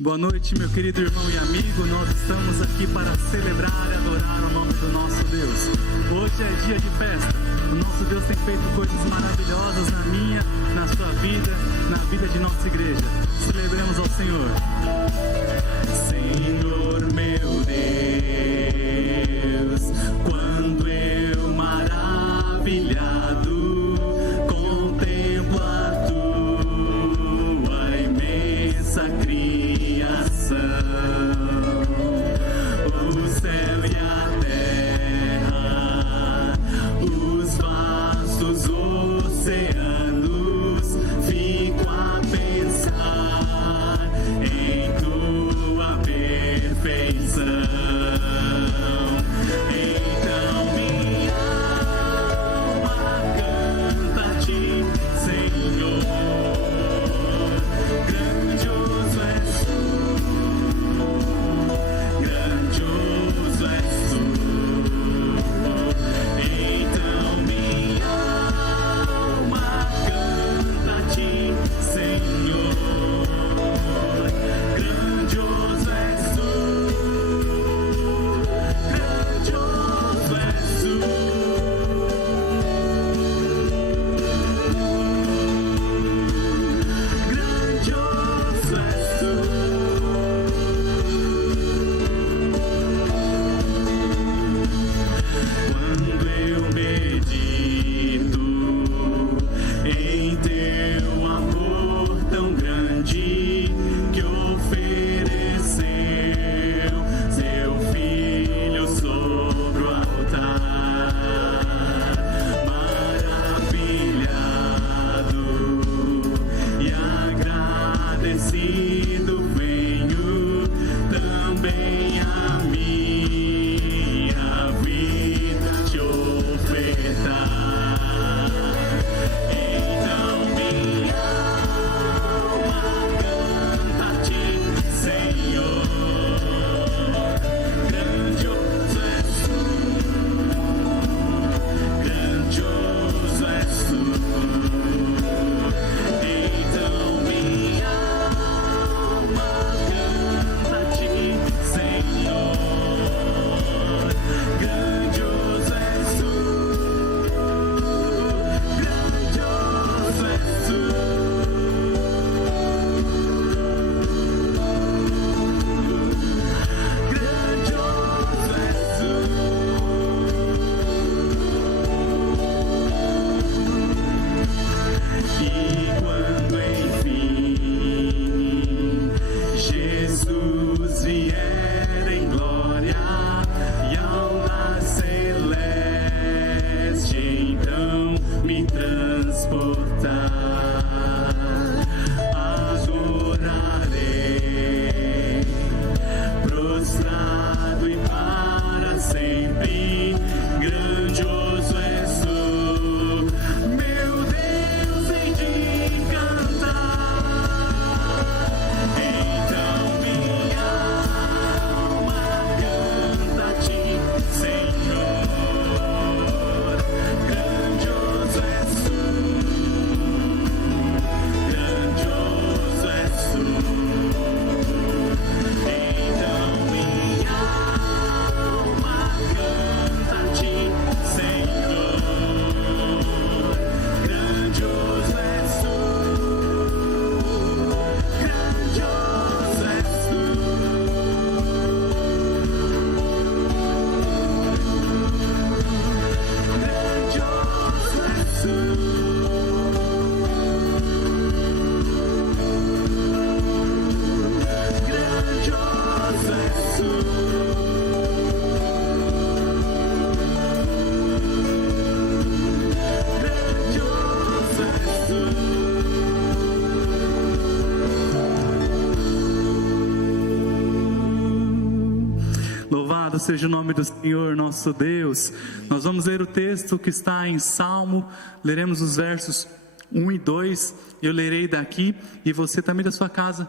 Boa noite, meu querido irmão e amigo. Nós estamos aqui para celebrar e adorar o nome do nosso Deus. Hoje é dia de festa. O nosso Deus tem feito coisas maravilhosas na minha, na sua vida, na vida de nossa igreja. Celebremos ao Senhor. Senhor meu Deus, quando eu maravilhado contemplo a tua imensa criação, o céu e a terra, os vastos oceanos, fico a pensar em tua perfeição. Então minha alma canta a ti, Senhor. Grandioso és tu, grandioso és tu. Então minha alma canta a ti, Senhor. Grandioso és tu, grandioso és tu. Grandioso és tu. Quando eu medito em teu amor tão grande, que ofereceu seu filho sobre o altar, maravilhado e agradecido venho também a minha vida te ofertar. Então minha alma canta a ti, Senhor. Grandioso és tu, grandioso és tu. Então minha alma canta a ti, Senhor. Grandioso és tu, grandioso és tu. Grandioso és tu. E quando enfim Jesus vier em glória e alma celeste então me transportar, adorarei prostrado e para sempre. Grandioso és tu, meu Deus, hei de cantar. Então minha alma canta a ti, Senhor. Grandioso és tu, grandioso és tu. Então minha alma canta a ti, Senhor. Grandioso és tu, grandioso és tu. Grandioso és tu. Grandioso és tu. Grandioso és tu. Louvado seja o nome do Senhor, nosso Deus. Nós vamos ler o texto que está em Salmo, leremos os versos 1 e 2, eu lerei daqui e você também da sua casa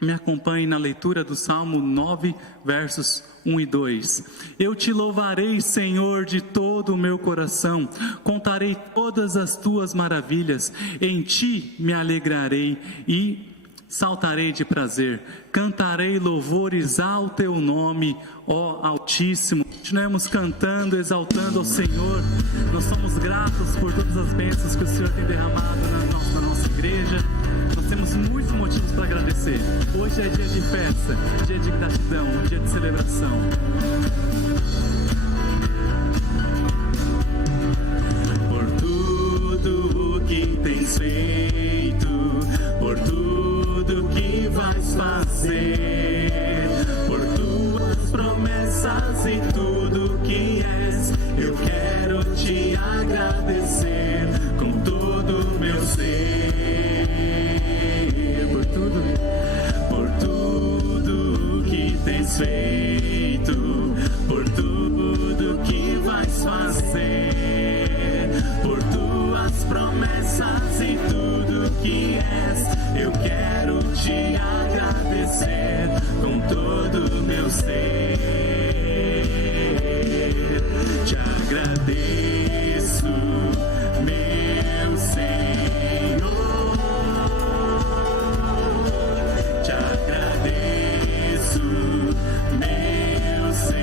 me acompanhe na leitura do Salmo 9, versos 1 e 2. Eu te louvarei, Senhor, de todo o meu coração, contarei todas as tuas maravilhas, em ti me alegrarei e saltarei de prazer, cantarei louvores ao teu nome, ó Altíssimo. Continuemos cantando, exaltando ao Senhor. Nós somos gratos por todas as bênçãos que o Senhor tem derramado na nossa igreja. Nós temos muitos motivos para agradecer. Hoje é dia de festa, dia de gratidão, dia de celebração. Por tudo o que tens feito, por tudo que vais fazer, por tuas promessas e tudo que és, eu quero te agradecer com todo o meu ser. Por tudo que tens feito, por tudo que vais fazer, por tuas promessas e tudo que és, eu quero te agradecer com todo o meu ser. Te agradeço, meu Senhor. Te agradeço, meu Senhor.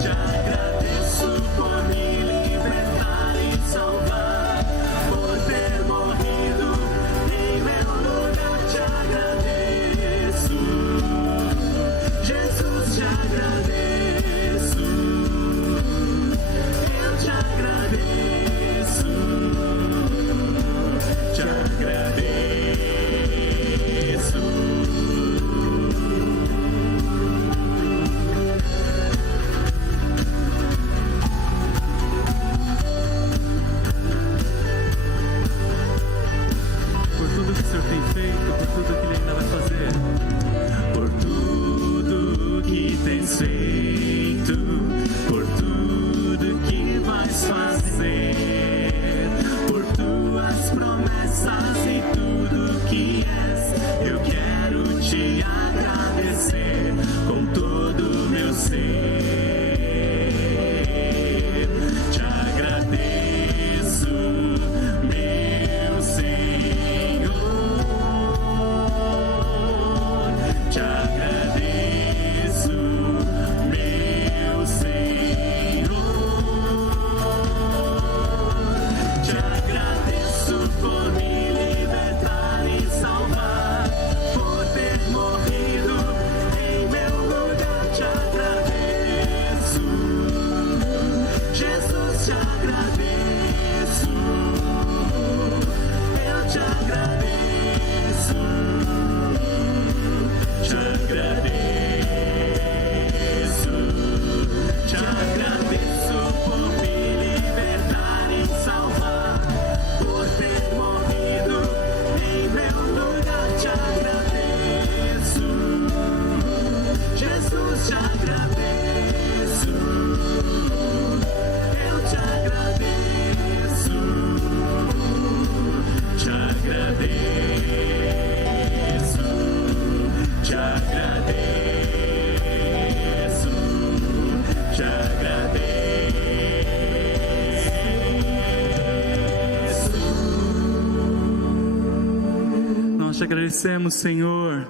Te agradeço por me libertar e salvar, por ter morrido em meu lugar. Te agradeço, Jesus, te agradeço. Eu te agradeço, te agradeço. Por tudo que o Senhor tem feito, por tudo que Ele ainda vai fazer. Por tudo que tens feito, por tudo que vais fazer, por tuas promessas e tudo que és, eu quero te agradecer com todo o meu ser. Te agradeço, meu Senhor. Te agradeço, meu Senhor. Te agradeço por me libertar e salvar, por ter morrido em meu lugar. Te agradeço, Jesus, te agradeço. Eu te agradeço, te agradeço. Te agradeço por me libertar e salvar, por ter morrido em meu lugar. Te agradeço, Jesus, te agradeço. Eu te agradeço, te agradeço, te agradeço, te agradeço. Nós te agradecemos, Senhor.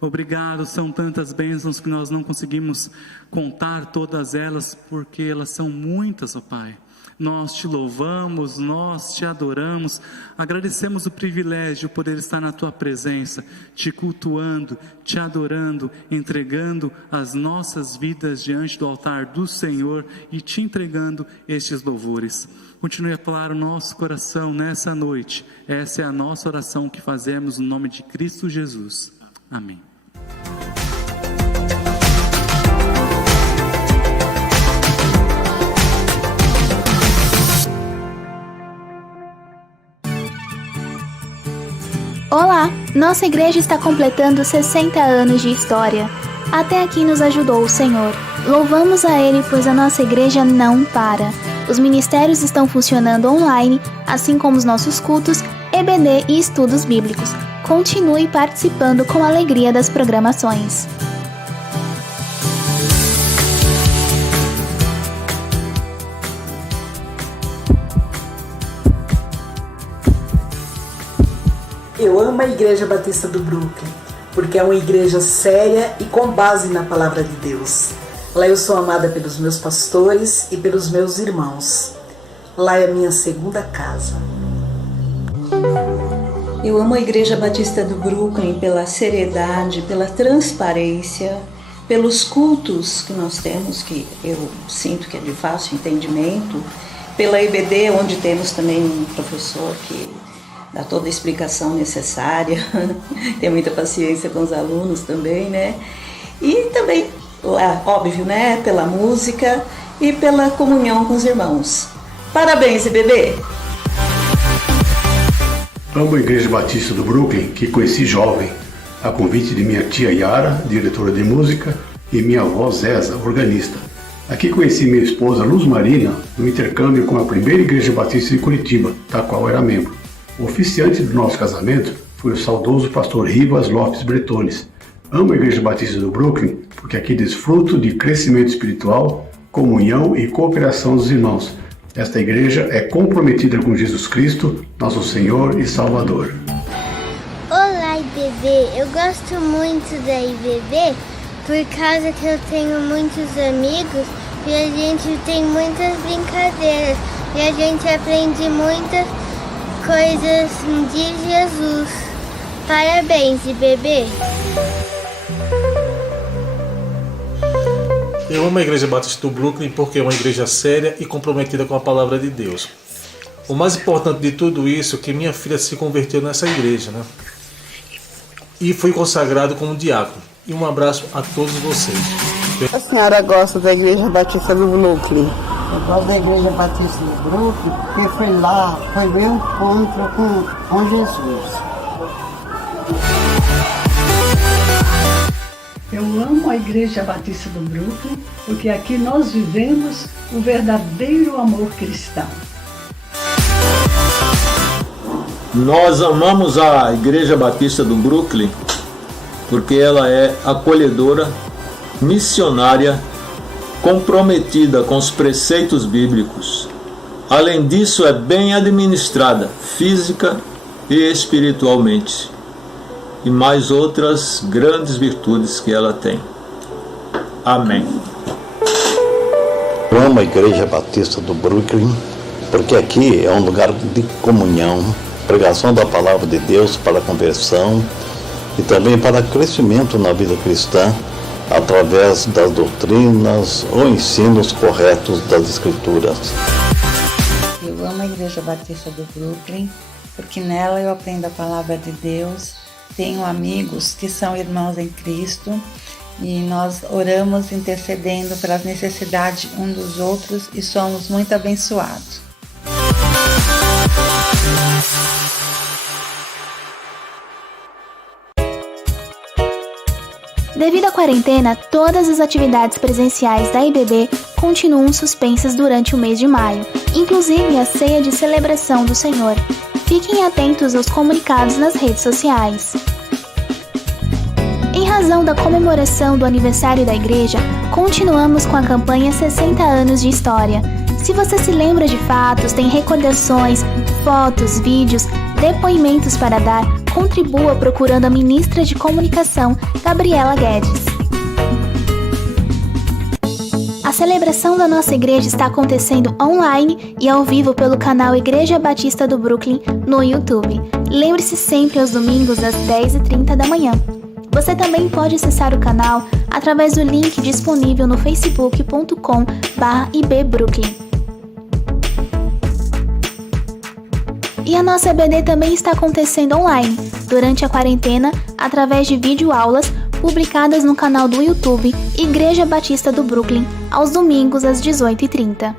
Obrigado, são tantas bênçãos que nós não conseguimos contar todas elas, porque elas são muitas, ó Pai. Nós te louvamos, nós te adoramos, agradecemos o privilégio de poder estar na tua presença, te cultuando, te adorando, entregando as nossas vidas diante do altar do Senhor e te entregando estes louvores. Continue a falar o nosso coração nessa noite. Essa é a nossa oração que fazemos no nome de Cristo Jesus. Amém. Olá! Nossa igreja está completando 60 anos de história. Até aqui nos ajudou o Senhor. Louvamos a Ele, pois a nossa igreja não para. Os ministérios estão funcionando online, assim como os nossos cultos, EBD e estudos bíblicos. Continue participando com a alegria das programações. Eu amo a Igreja Batista do Brooklyn, porque é uma igreja séria e com base na Palavra de Deus. Lá eu sou amada pelos meus pastores e pelos meus irmãos. Lá é a minha segunda casa. Eu amo a Igreja Batista do Brooklyn pela seriedade, pela transparência, pelos cultos que nós temos, que eu sinto que é de fácil entendimento, pela IBD, onde temos também um professor que dá toda a explicação necessária, tem muita paciência com os alunos também, né? E também, óbvio, né, pela música e pela comunhão com os irmãos. Parabéns, IBB! Amo a Igreja Batista do Brooklyn, que conheci jovem, a convite de minha tia Yara, diretora de música, e minha avó Zéza, organista. Aqui conheci minha esposa Luz Marina no intercâmbio com a primeira Igreja Batista de Curitiba, da qual era membro. O oficiante do nosso casamento foi o saudoso pastor Rivas Lopes Bretones. Amo a Igreja Batista do Brooklyn porque aqui desfruto de crescimento espiritual, comunhão e cooperação dos irmãos. Esta igreja é comprometida com Jesus Cristo, nosso Senhor e Salvador. Olá, IBB! Eu gosto muito da IBB por causa que eu tenho muitos amigos e a gente tem muitas brincadeiras e a gente aprende muitas coisas de Jesus. Parabéns, IBB! Eu amo a Igreja Batista do Brooklyn porque é uma igreja séria e comprometida com a Palavra de Deus. O mais importante de tudo isso é que minha filha se converteu nessa igreja, né? E foi consagrado como diácono. E um abraço a todos vocês. A senhora gosta da Igreja Batista do Brooklyn? Eu gosto da Igreja Batista do Brooklyn porque foi meu encontro com Jesus. Eu amo a Igreja Batista do Brooklyn porque aqui nós vivemos o verdadeiro amor cristão. Nós amamos a Igreja Batista do Brooklyn porque ela é acolhedora, missionária, comprometida com os preceitos bíblicos. Além disso, é bem administrada, física e espiritualmente. E mais outras grandes virtudes que ela tem. Amém. Eu amo a Igreja Batista do Brooklyn, porque aqui é um lugar de comunhão, pregação da Palavra de Deus para a conversão e também para crescimento na vida cristã, através das doutrinas ou ensinos corretos das Escrituras. Eu amo a Igreja Batista do Brooklyn, porque nela eu aprendo a Palavra de Deus. Tenho amigos que são irmãos em Cristo e nós oramos intercedendo pelas necessidades um dos outros e somos muito abençoados. Devido à quarentena, todas as atividades presenciais da IBB continuam suspensas durante o mês de maio, inclusive a ceia de celebração do Senhor. Fiquem atentos aos comunicados nas redes sociais. Em razão da comemoração do aniversário da igreja, continuamos com a campanha 60 anos de história. Se você se lembra de fatos, tem recordações, fotos, vídeos, depoimentos para dar, contribua procurando a ministra de comunicação, Gabriela Guedes. A celebração da nossa igreja está acontecendo online e ao vivo pelo canal Igreja Batista do Brooklyn no YouTube. Lembre-se sempre aos domingos às 10h30 da manhã. Você também pode acessar o canal através do link disponível no facebook.com/ibbrooklyn. E a nossa EBD também está acontecendo online, durante a quarentena, através de videoaulas publicadas no canal do YouTube Igreja Batista do Brooklyn, aos domingos às 18h30.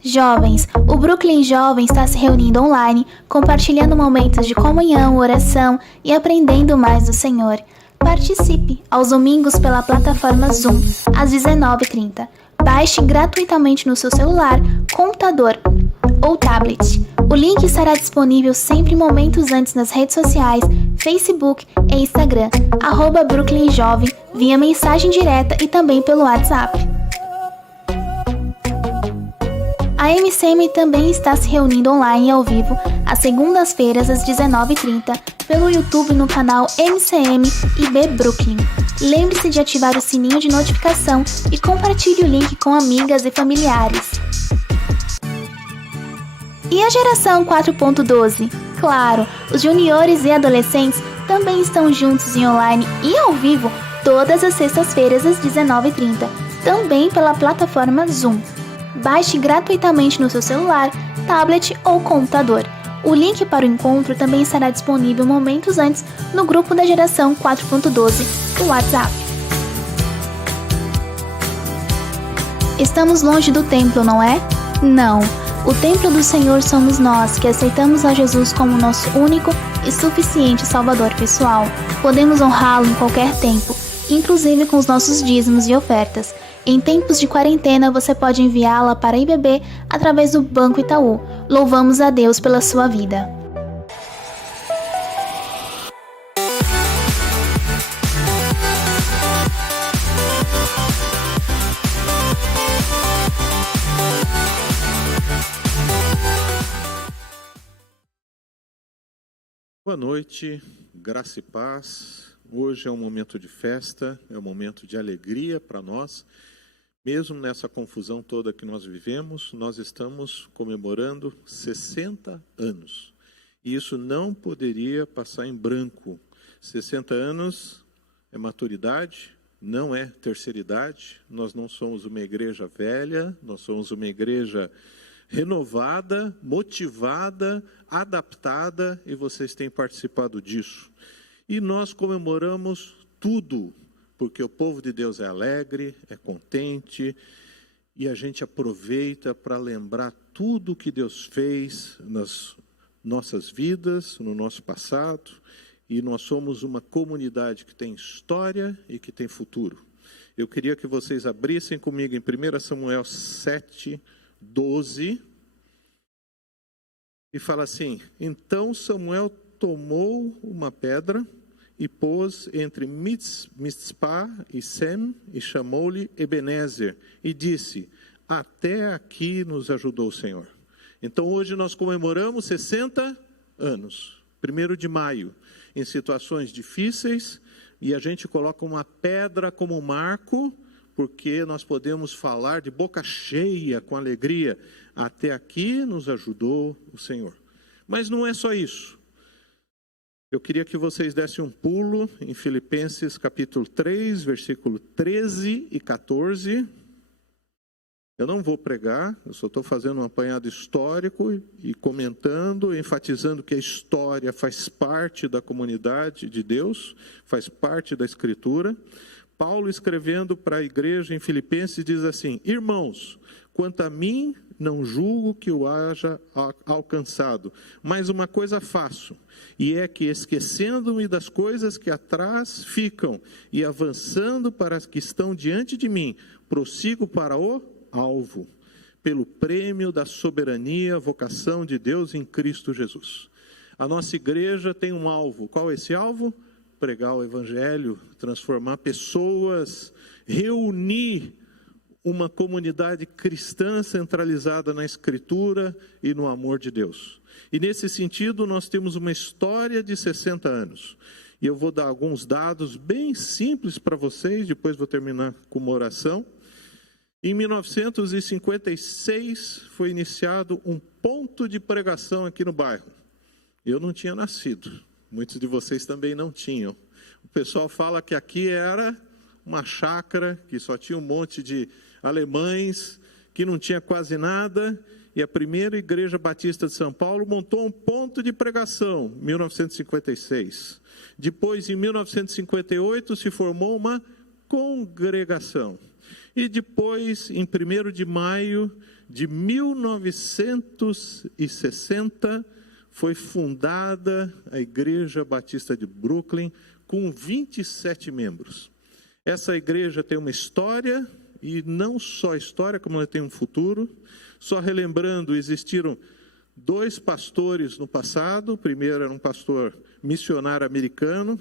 Jovens, o Brooklyn Jovem está se reunindo online, compartilhando momentos de comunhão, oração e aprendendo mais do Senhor. Participe aos domingos pela plataforma Zoom, às 19h30. Baixe gratuitamente no seu celular, computador ou tablet. O link estará disponível sempre momentos antes nas redes sociais, Facebook e Instagram, @Brooklyn Jovem, via mensagem direta e também pelo WhatsApp. A MCM também está se reunindo online ao vivo às segundas-feiras às 19h30 pelo YouTube no canal MCM IB Brooklyn. Lembre-se de ativar o sininho de notificação e compartilhe o link com amigas e familiares. E a geração 4.12? Claro, os juniores e adolescentes também estão juntos em online e ao vivo todas as sextas-feiras às 19h30, também pela plataforma Zoom. Baixe gratuitamente no seu celular, tablet ou computador. O link para o encontro também estará disponível momentos antes no grupo da geração 4.12 do WhatsApp. Estamos longe do templo, não é? Não. O templo do Senhor somos nós, que aceitamos a Jesus como nosso único e suficiente Salvador pessoal. Podemos honrá-lo em qualquer tempo, inclusive com os nossos dízimos e ofertas. Em tempos de quarentena, você pode enviá-la para IBB através do Banco Itaú. Louvamos a Deus pela sua vida. Boa noite, graça e paz. Hoje é um momento de festa, é um momento de alegria para nós. Mesmo nessa confusão toda que nós vivemos, nós estamos comemorando 60 anos. E isso não poderia passar em branco. 60 anos é maturidade, não é terceira idade. Nós não somos uma igreja velha, nós somos uma igreja renovada, motivada, adaptada, e vocês têm participado disso. E nós comemoramos tudo, porque o povo de Deus é alegre, é contente, e a gente aproveita para lembrar tudo que Deus fez nas nossas vidas, no nosso passado, e nós somos uma comunidade que tem história e que tem futuro. Eu queria que vocês abrissem comigo em 1 Samuel 7:12, e fala assim: então Samuel tomou uma pedra e pôs entre Mitzpá e Sem, e chamou-lhe Ebenezer, e disse: até aqui nos ajudou o Senhor. Então hoje nós comemoramos 60 anos, 1º de maio, em situações difíceis, e a gente coloca uma pedra como marco, porque nós podemos falar de boca cheia, com alegria: até aqui nos ajudou o Senhor. Mas não é só isso. Eu queria que vocês dessem um pulo em Filipenses capítulo 3, versículo 13 e 14. Eu não vou pregar, eu só estou fazendo um apanhado histórico e comentando, enfatizando que a história faz parte da comunidade de Deus, faz parte da Escritura. Paulo, escrevendo para a igreja em Filipenses, diz assim: irmãos, quanto a mim, não julgo que o haja alcançado, mas uma coisa faço, e é que, esquecendo-me das coisas que atrás ficam, e avançando para as que estão diante de mim, prossigo para o alvo, pelo prêmio da soberania, vocação de Deus em Cristo Jesus. A nossa igreja tem um alvo. Qual é esse alvo? Pregar o Evangelho, transformar pessoas, reunir uma comunidade cristã centralizada na Escritura e no amor de Deus. E nesse sentido nós temos uma história de 60 anos. E eu vou dar alguns dados bem simples para vocês, depois vou terminar com uma oração. Em 1956 foi iniciado um ponto de pregação aqui no bairro. Eu não tinha nascido, muitos de vocês também não tinham. O pessoal fala que aqui era uma chácara, que só tinha um monte de alemães, que não tinha quase nada, e a primeira igreja batista de São Paulo montou um ponto de pregação, em 1956. Depois, em 1958, se formou uma congregação. E depois, em 1º de maio de 1960, foi fundada a Igreja Batista de Brooklyn, com 27 membros. Essa igreja tem uma história, e não só história, como ela tem um futuro. Só relembrando, existiram 2 pastores no passado. O primeiro era um pastor missionário americano,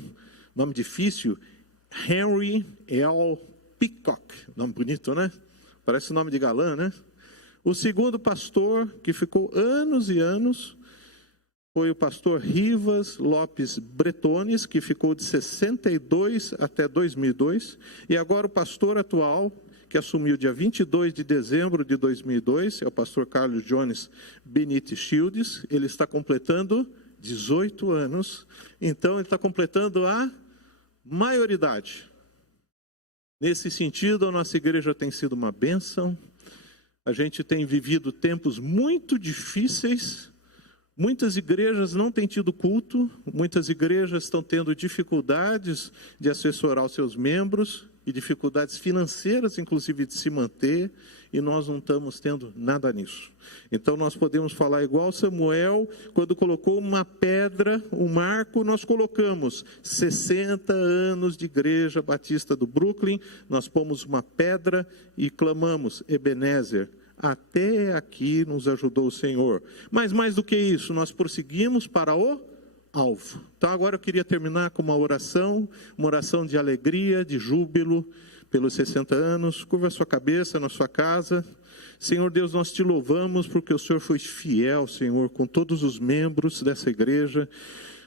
nome difícil, Henry L. Peacock, nome bonito, né? Parece nome de galã, né? O segundo pastor, que ficou anos e anos, foi o pastor Rivas Lopes Bretones, que ficou de 62 até 2002. E agora o pastor atual, que assumiu dia 22 de dezembro de 2002, é o pastor Carlos Jones Benite Childes. Ele está completando 18 anos, então ele está completando a maioridade. Nesse sentido, a nossa igreja tem sido uma bênção. A gente tem vivido tempos muito difíceis. Muitas igrejas não têm tido culto, muitas igrejas estão tendo dificuldades de assessorar os seus membros e dificuldades financeiras, inclusive, de se manter, e nós não estamos tendo nada nisso. Então nós podemos falar igual Samuel, quando colocou uma pedra, um marco, nós colocamos 60 anos de Igreja Batista do Brooklyn, nós pomos uma pedra e clamamos, Ebenezer, até aqui nos ajudou o Senhor. Mas mais do que isso, nós prosseguimos para o alvo. Então agora eu queria terminar com uma oração de alegria, de júbilo, pelos 60 anos. Curva a sua cabeça na sua casa. Senhor Deus, nós te louvamos porque o Senhor foi fiel, Senhor, com todos os membros dessa igreja.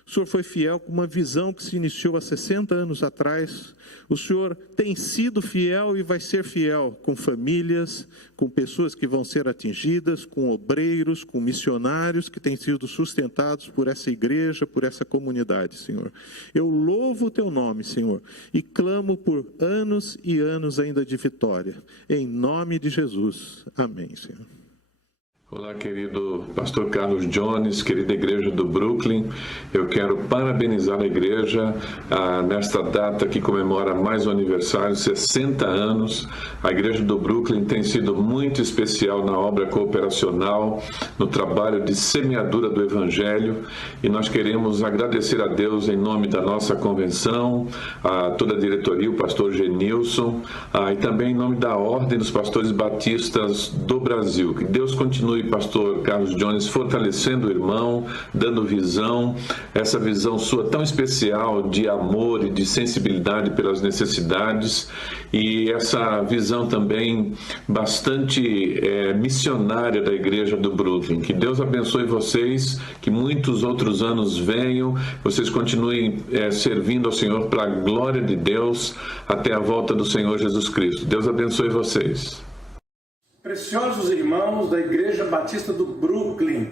O Senhor foi fiel com uma visão que se iniciou há 60 anos atrás. O Senhor tem sido fiel e vai ser fiel com famílias, com pessoas que vão ser atingidas, com obreiros, com missionários que têm sido sustentados por essa igreja, por essa comunidade, Senhor. Eu louvo o teu nome, Senhor, e clamo por anos e anos ainda de vitória. Em nome de Jesus. Amém, Senhor. Olá, querido pastor Carlos Jones, querida igreja do Brooklyn. Eu quero parabenizar a igreja nesta data que comemora mais um aniversário, 60 anos. A igreja do Brooklyn tem sido muito especial na obra cooperacional, no trabalho de semeadura do Evangelho, e nós queremos agradecer a Deus em nome da nossa convenção, a toda a diretoria, o pastor Genilson, e também em nome da Ordem dos Pastores Batistas do Brasil. Que Deus continue, pastor Carlos Jones, fortalecendo o irmão, dando visão, essa visão sua tão especial de amor e de sensibilidade pelas necessidades, e essa visão também bastante missionária da igreja do Brooklyn. Que Deus abençoe vocês, que muitos outros anos venham, vocês continuem servindo ao Senhor para a glória de Deus até a volta do Senhor Jesus Cristo. Deus abençoe vocês. Preciosos irmãos da Igreja Batista do Brooklyn,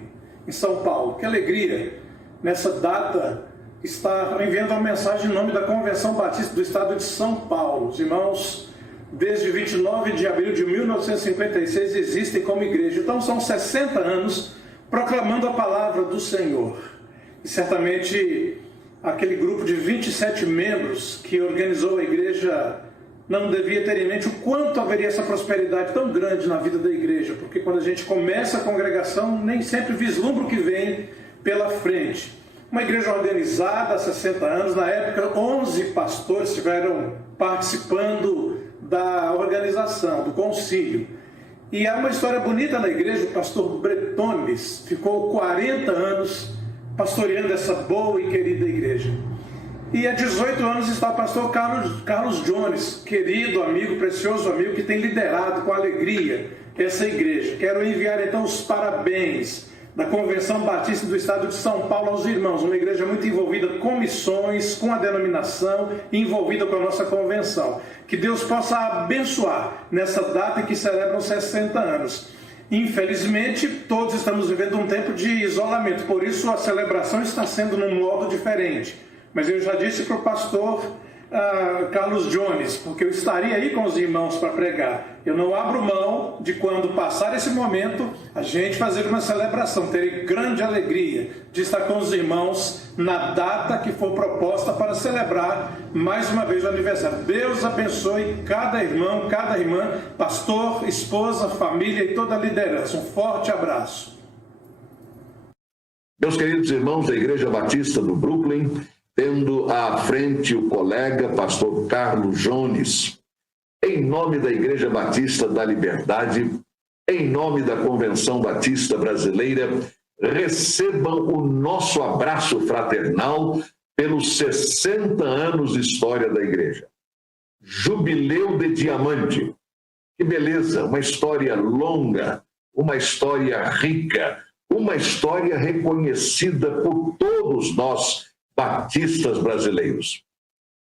em São Paulo, que alegria nessa data estar enviando uma mensagem em nome da Convenção Batista do Estado de São Paulo. Os irmãos, desde 29 de abril de 1956, existem como igreja. Então são 60 anos proclamando a palavra do Senhor. E certamente aquele grupo de 27 membros que organizou a igreja não devia ter em mente o quanto haveria essa prosperidade tão grande na vida da igreja, porque quando a gente começa a congregação, nem sempre vislumbra o que vem pela frente. Uma igreja organizada há 60 anos, na época 11 pastores estiveram participando da organização, do concílio. E há uma história bonita na igreja. O pastor Bretones ficou 40 anos pastoreando essa boa e querida igreja. E há 18 anos está o pastor Carlos Jones, querido amigo, precioso amigo, que tem liderado com alegria essa igreja. Quero enviar então os parabéns da Convenção Batista do Estado de São Paulo aos irmãos, uma igreja muito envolvida com missões, com a denominação, envolvida com a nossa convenção. Que Deus possa abençoar nessa data em que celebram 60 anos. Infelizmente, todos estamos vivendo um tempo de isolamento, por isso a celebração está sendo num modo diferente. Mas eu já disse para o pastor Carlos Jones, porque eu estaria aí com os irmãos para pregar. Eu não abro mão de, quando passar esse momento, a gente fazer uma celebração. Terei grande alegria de estar com os irmãos na data que for proposta para celebrar mais uma vez o aniversário. Deus abençoe cada irmão, cada irmã, pastor, esposa, família e toda a liderança. Um forte abraço. Meus queridos irmãos da Igreja Batista do Brooklyn, tendo à frente o colega pastor Carlos Jones, em nome da Igreja Batista da Liberdade, em nome da Convenção Batista Brasileira, recebam o nosso abraço fraternal pelos 60 anos de história da igreja. Jubileu de Diamante. Que beleza, uma história longa, uma história rica, uma história reconhecida por todos nós, batistas brasileiros.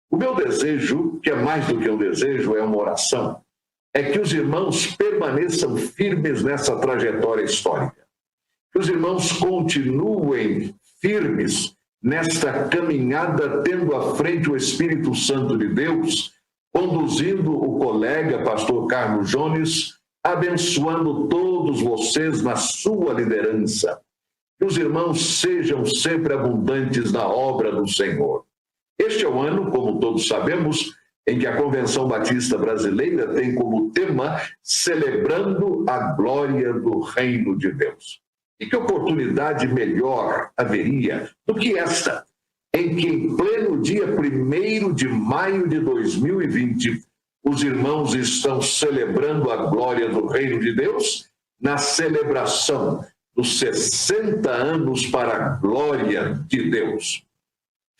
O meu desejo, que é mais do que um desejo, é uma oração, é que os irmãos permaneçam firmes nessa trajetória histórica. Que os irmãos continuem firmes nesta caminhada, tendo à frente o Espírito Santo de Deus, conduzindo o colega pastor Carlos Jones, abençoando todos vocês na sua liderança. Que os irmãos sejam sempre abundantes na obra do Senhor. Este é o ano, como todos sabemos, em que a Convenção Batista Brasileira tem como tema Celebrando a Glória do Reino de Deus. E que oportunidade melhor haveria do que esta, em que em pleno dia 1º de maio de 2020, os irmãos estão celebrando a glória do Reino de Deus na celebração dos 60 anos para a glória de Deus.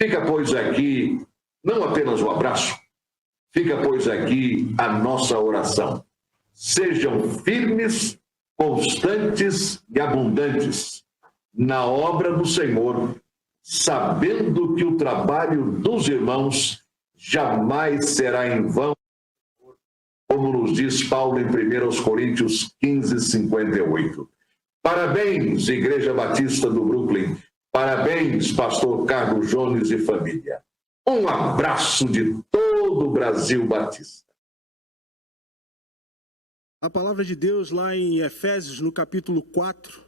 Fica, pois, aqui não apenas o abraço, fica, pois, aqui a nossa oração. Sejam firmes, constantes e abundantes na obra do Senhor, sabendo que o trabalho dos irmãos jamais será em vão, como nos diz Paulo em 1 Coríntios 15, 58. Parabéns, Igreja Batista do Brooklyn. Parabéns, pastor Carlos Jones e família. Um abraço de todo o Brasil Batista. A palavra de Deus lá em Efésios, no capítulo 4,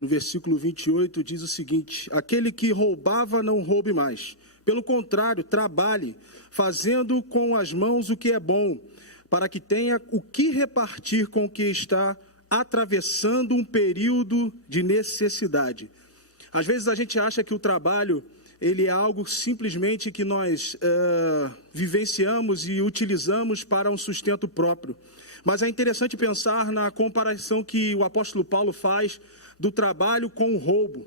no versículo 28, diz o seguinte: aquele que roubava não roube mais. Pelo contrário, trabalhe, fazendo com as mãos o que é bom, para que tenha o que repartir com o que está atravessando um período de necessidade. Às vezes a gente acha que o trabalho ele é algo simplesmente que nós vivenciamos e utilizamos para um sustento próprio. Mas é interessante pensar na comparação que o apóstolo Paulo faz do trabalho com o roubo.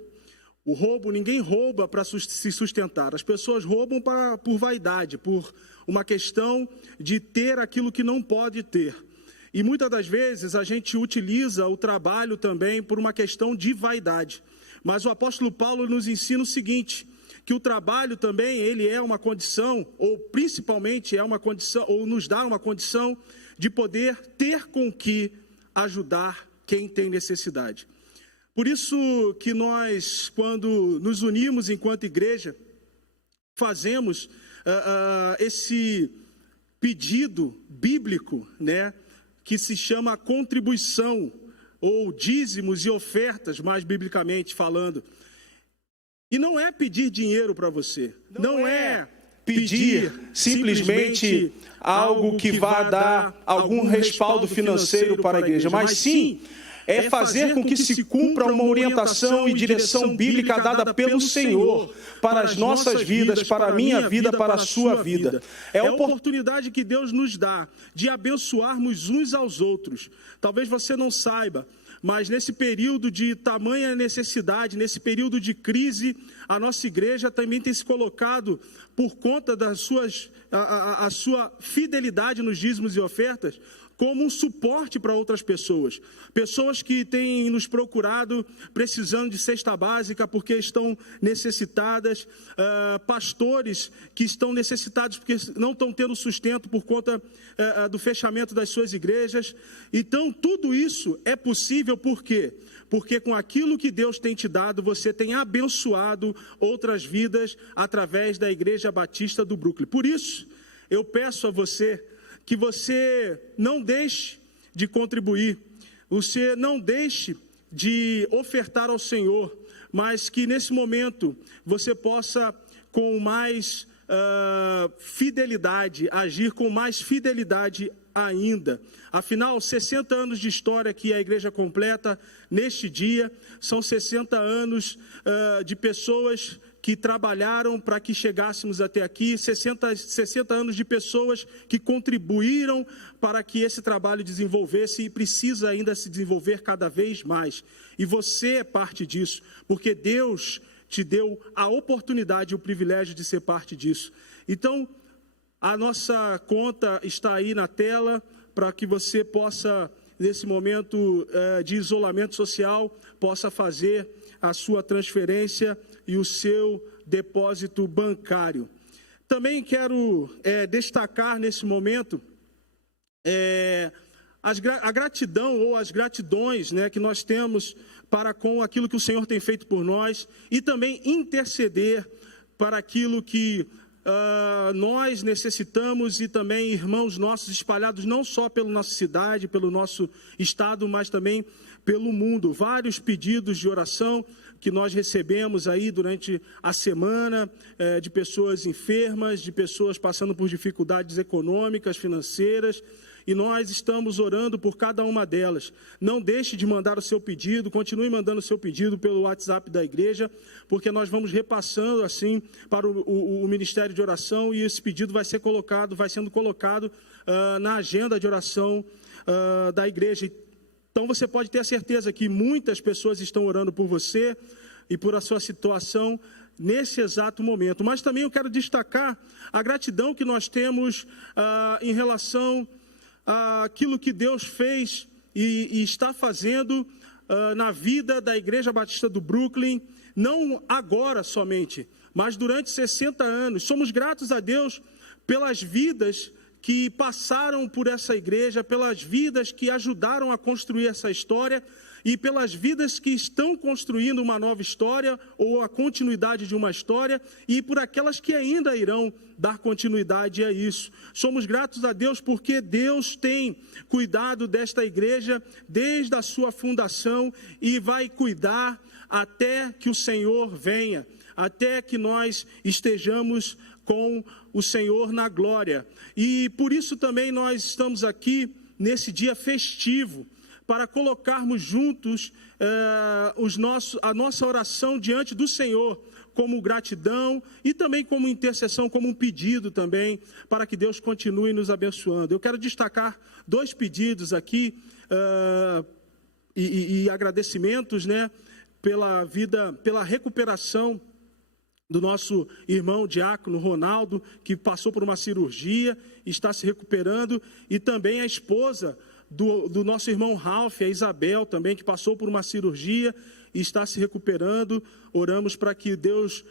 O roubo, ninguém rouba para se sustentar. As pessoas roubam por vaidade, por uma questão de ter aquilo que não pode ter. E muitas das vezes a gente utiliza o trabalho também por uma questão de vaidade. Mas o apóstolo Paulo nos ensina o seguinte, que o trabalho também ele é uma condição, ou principalmente é uma condição, ou nos dá uma condição de poder ter com que ajudar quem tem necessidade. Por isso que nós, quando nos unimos enquanto igreja, fazemos esse pedido bíblico, né, que se chama contribuição, ou dízimos e ofertas, mais biblicamente falando. E não é pedir dinheiro para você, não é pedir simplesmente algo que vá dar algum respaldo financeiro para a igreja, mas sim é fazer com que se cumpra uma orientação e direção bíblica dada pelo Senhor para as nossas vidas, para a minha vida, para a sua vida. É a oportunidade que Deus nos dá de abençoarmos uns aos outros. Talvez você não saiba, mas nesse período de tamanha necessidade, nesse período de crise, a nossa igreja também tem se colocado, por conta das a sua fidelidade nos dízimos e ofertas, como um suporte para outras pessoas. Pessoas que têm nos procurado precisando de cesta básica porque estão necessitadas, pastores que estão necessitados porque não estão tendo sustento por conta do fechamento das suas igrejas. Então, tudo isso é possível por quê? Porque com aquilo que Deus tem te dado, você tem abençoado outras vidas através da Igreja Batista do Brooklyn. Por isso, eu peço a você que você não deixe de contribuir, você não deixe de ofertar ao Senhor, mas que nesse momento você possa com mais fidelidade, agir com mais fidelidade ainda. Afinal, 60 anos de história que a igreja completa neste dia, são 60 anos de pessoas que trabalharam para que chegássemos até aqui, 60 anos de pessoas que contribuíram para que esse trabalho desenvolvesse e precisa ainda se desenvolver cada vez mais. E você é parte disso, porque Deus te deu a oportunidade e o privilégio de ser parte disso. Então, a nossa conta está aí na tela para que você possa nesse momento de isolamento social, possa fazer a sua transferência e o seu depósito bancário. Também quero destacar nesse momento a gratidão ou as gratidões, né, que nós temos para com aquilo que o Senhor tem feito por nós e também interceder para aquilo que nós necessitamos e também irmãos nossos espalhados não só pela nossa cidade, pelo nosso estado, mas também pelo mundo. Vários pedidos de oração que nós recebemos aí durante a semana, de pessoas enfermas, de pessoas passando por dificuldades econômicas, financeiras, e nós estamos orando por cada uma delas. Não deixe de mandar o seu pedido, continue mandando o seu pedido pelo WhatsApp da igreja, porque nós vamos repassando assim para o Ministério de Oração, e esse pedido vai sendo colocado na agenda de oração da igreja. Então você pode ter a certeza que muitas pessoas estão orando por você e por a sua situação nesse exato momento. Mas também eu quero destacar a gratidão que nós temos em relação àquilo que Deus fez e está fazendo na vida da Igreja Batista do Brooklyn, não agora somente, mas durante 60 anos. Somos gratos a Deus pelas vidas que passaram por essa igreja, pelas vidas que ajudaram a construir essa história e pelas vidas que estão construindo uma nova história ou a continuidade de uma história e por aquelas que ainda irão dar continuidade a isso. Somos gratos a Deus porque Deus tem cuidado desta igreja desde a sua fundação e vai cuidar até que o Senhor venha, até que nós estejamos com o Senhor na glória. E por isso também nós estamos aqui nesse dia festivo, para colocarmos juntos a nossa oração diante do Senhor, como gratidão e também como intercessão, como um pedido também, para que Deus continue nos abençoando. Eu quero destacar 2 pedidos aqui, e agradecimentos, né, pela recuperação do nosso irmão diácono Ronaldo, que passou por uma cirurgia, está se recuperando, e também a esposa do nosso irmão Ralph, a Isabel também, que passou por uma cirurgia e está se recuperando. Oramos para que Deus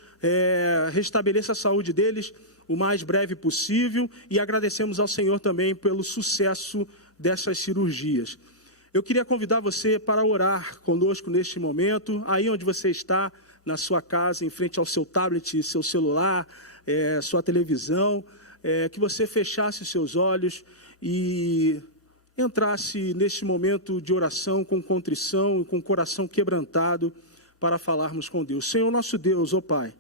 restabeleça a saúde deles o mais breve possível e agradecemos ao Senhor também pelo sucesso dessas cirurgias. Eu queria convidar você para orar conosco neste momento, aí onde você está, na sua casa, em frente ao seu tablet, seu celular, sua televisão, que você fechasse os seus olhos e entrasse neste momento de oração com contrição e com o coração quebrantado para falarmos com Deus. Senhor nosso Deus, ó Pai,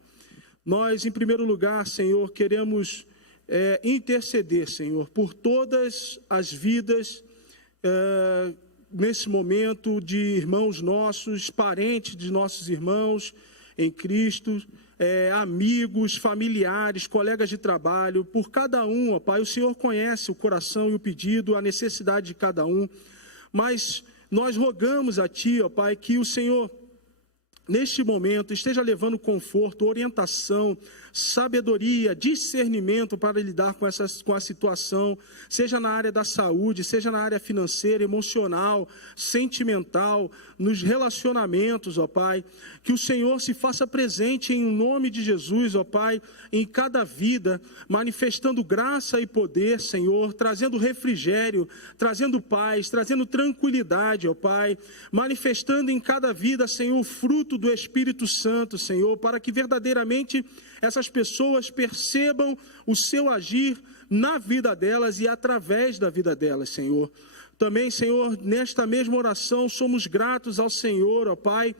nós em primeiro lugar, Senhor, queremos interceder, Senhor, por todas as vidas nesse momento de irmãos nossos, parentes de nossos irmãos em Cristo, amigos, familiares, colegas de trabalho, por cada um, ó Pai. O Senhor conhece o coração e o pedido, a necessidade de cada um, mas nós rogamos a Ti, ó Pai, que o Senhor, neste momento, esteja levando conforto, orientação, sabedoria, discernimento para lidar com a situação, seja na área da saúde, seja na área financeira, emocional, sentimental, nos relacionamentos, ó Pai. Que o Senhor se faça presente em nome de Jesus, ó Pai, em cada vida, manifestando graça e poder, Senhor, trazendo refrigério, trazendo paz, trazendo tranquilidade, ó Pai, manifestando em cada vida, Senhor, o fruto do Espírito Santo, Senhor, para que verdadeiramente essas pessoas percebam o seu agir na vida delas e através da vida delas, Senhor. Também, Senhor, nesta mesma oração, somos gratos ao Senhor, ó Pai,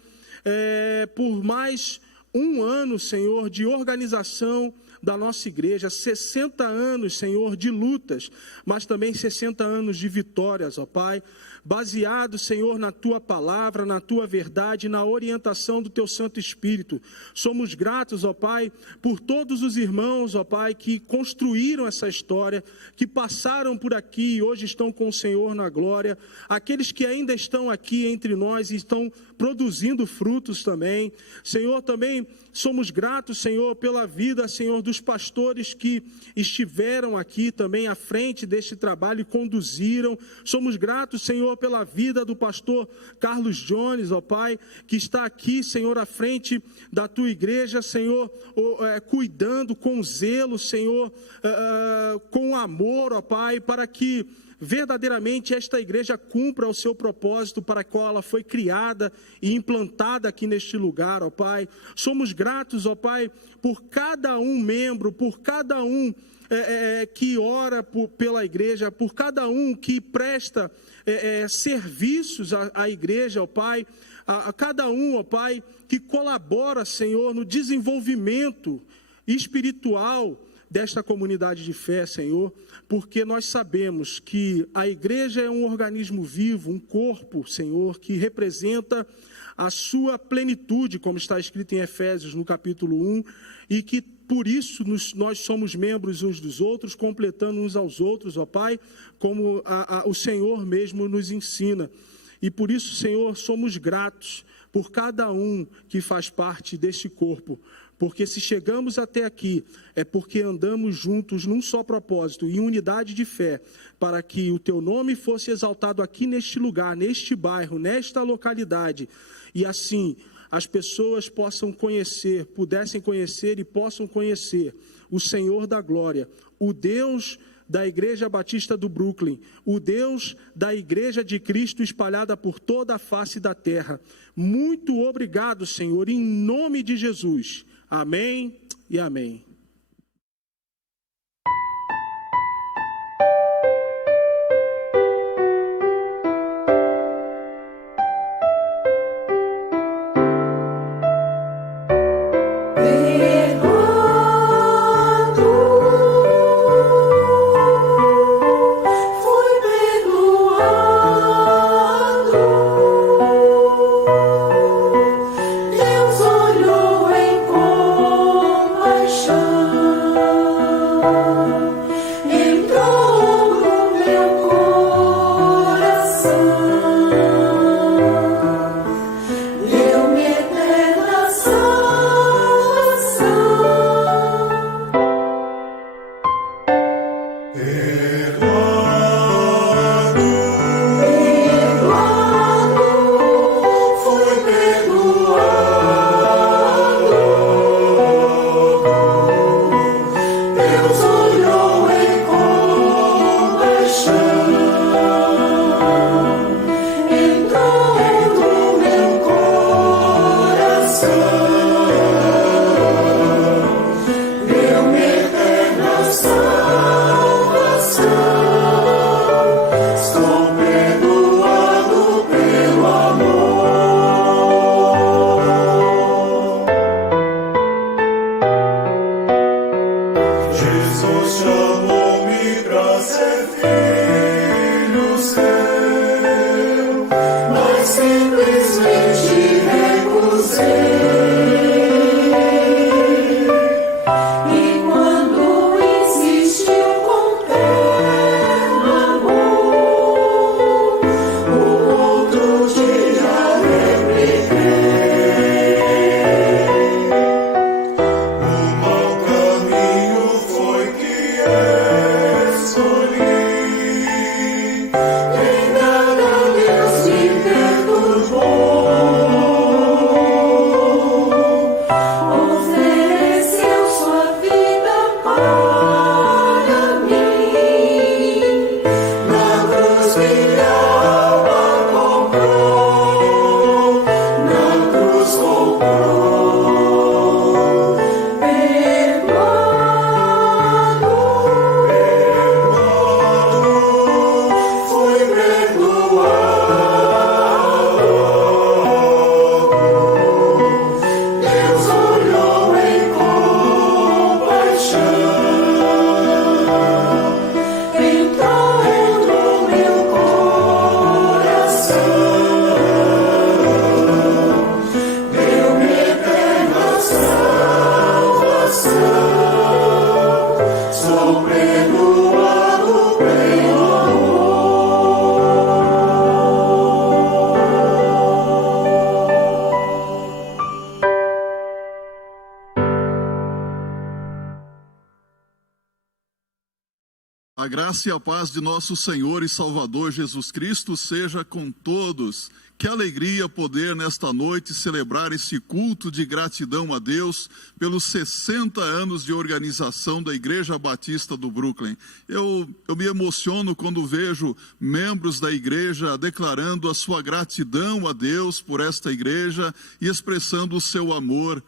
por mais um ano, Senhor, de organização da nossa igreja, 60 anos, Senhor, de lutas, mas também 60 anos de vitórias, ó Pai, baseado, Senhor, na Tua palavra, na Tua verdade, na orientação do Teu Santo Espírito. Somos gratos, ó Pai, por todos os irmãos, ó Pai, que construíram essa história, que passaram por aqui e hoje estão com o Senhor na glória, aqueles que ainda estão aqui entre nós e estão produzindo frutos também. Senhor, também somos gratos, Senhor, pela vida, Senhor, dos pastores que estiveram aqui também à frente deste trabalho e conduziram. Somos gratos, Senhor, pela vida do pastor Carlos Jones, ó Pai, que está aqui, Senhor, à frente da tua igreja, Senhor, cuidando com zelo, Senhor, com amor, ó Pai, para que verdadeiramente esta igreja cumpra o seu propósito para qual ela foi criada e implantada aqui neste lugar, ó Pai. Somos gratos, ó Pai, por cada um membro, por cada um que ora pela igreja, por cada um que presta serviços à igreja, ó Pai, a cada um, ó Pai, que colabora, Senhor, no desenvolvimento espiritual desta comunidade de fé, Senhor, porque nós sabemos que a igreja é um organismo vivo, um corpo, Senhor, que representa a sua plenitude, como está escrito em Efésios, no capítulo 1, e que por isso nós somos membros uns dos outros, completando uns aos outros, ó Pai, como o Senhor mesmo nos ensina. E por isso, Senhor, somos gratos por cada um que faz parte deste corpo, porque se chegamos até aqui, é porque andamos juntos num só propósito, em unidade de fé, para que o teu nome fosse exaltado aqui neste lugar, neste bairro, nesta localidade, e assim as pessoas pudessem conhecer e possam conhecer o Senhor da glória, o Deus da Igreja Batista do Brooklyn, o Deus da Igreja de Cristo espalhada por toda a face da terra. Muito obrigado, Senhor, em nome de Jesus. Amém e amém. Deus olhou em compaixão. A graça e a paz de nosso Senhor e Salvador Jesus Cristo seja com todos. Que alegria poder nesta noite celebrar esse culto de gratidão a Deus pelos 60 anos de organização da Igreja Batista do Brooklyn. Eu me emociono quando vejo membros da igreja declarando a sua gratidão a Deus por esta igreja e expressando o seu amor.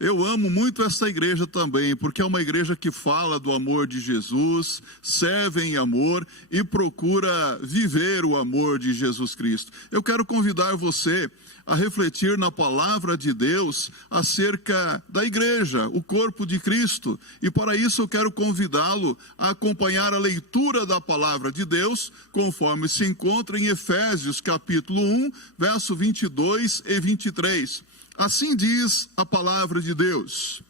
Eu amo muito essa igreja também, porque é uma igreja que fala do amor de Jesus, serve em amor e procura viver o amor de Jesus Cristo. Eu quero convidar você a refletir na palavra de Deus acerca da igreja, o corpo de Cristo. E para isso eu quero convidá-lo a acompanhar a leitura da palavra de Deus, conforme se encontra em Efésios capítulo 1, verso 22 e 23. Assim diz a palavra de Deus: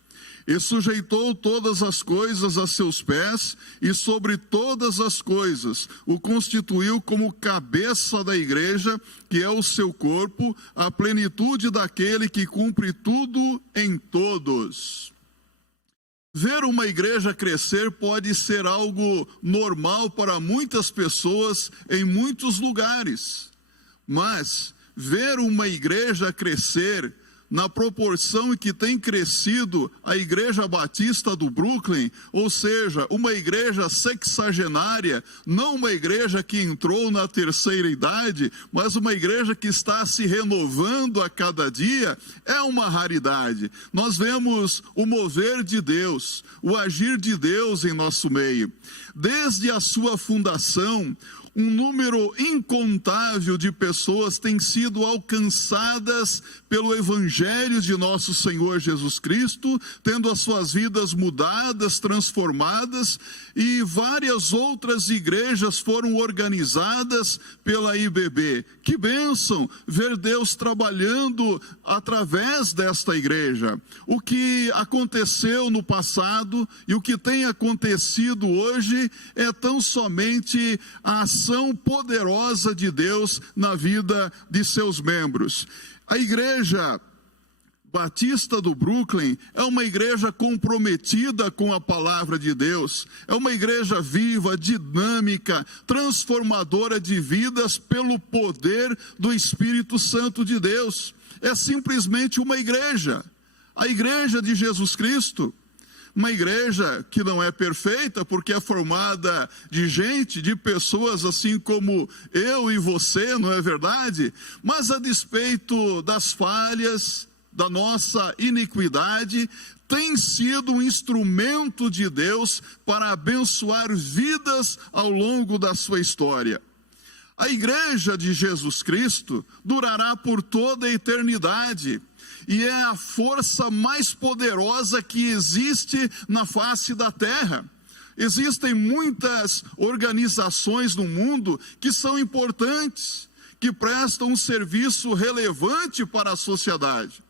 e sujeitou todas as coisas a seus pés, e sobre todas as coisas o constituiu como cabeça da igreja, que é o seu corpo, a plenitude daquele que cumpre tudo em todos. Ver uma igreja crescer pode ser algo normal para muitas pessoas em muitos lugares, mas ver uma igreja crescer na proporção em que tem crescido a Igreja Batista do Brooklyn, ou seja, uma igreja sexagenária, não uma igreja que entrou na terceira idade, mas uma igreja que está se renovando a cada dia, é uma raridade. Nós vemos o mover de Deus, o agir de Deus em nosso meio. Desde a sua fundação, um número incontável de pessoas têm sido alcançadas pelo Evangelho de nosso Senhor Jesus Cristo, tendo as suas vidas mudadas, transformadas, e várias outras igrejas foram organizadas pela IBB. Que bênção ver Deus trabalhando através desta igreja. O que aconteceu no passado e o que tem acontecido hoje é tão somente a ação poderosa de Deus na vida de seus membros. A Igreja Batista do Brooklyn é uma igreja comprometida com a palavra de Deus, é uma igreja viva, dinâmica, transformadora de vidas pelo poder do Espírito Santo de Deus. É simplesmente uma igreja, a igreja de Jesus Cristo. Uma igreja que não é perfeita, porque é formada de gente, de pessoas assim como eu e você, não é verdade? Mas a despeito das falhas, da nossa iniquidade, tem sido um instrumento de Deus para abençoar vidas ao longo da sua história. A igreja de Jesus Cristo durará por toda a eternidade. E é a força mais poderosa que existe na face da terra. Existem muitas organizações no mundo que são importantes, que prestam um serviço relevante para a sociedade.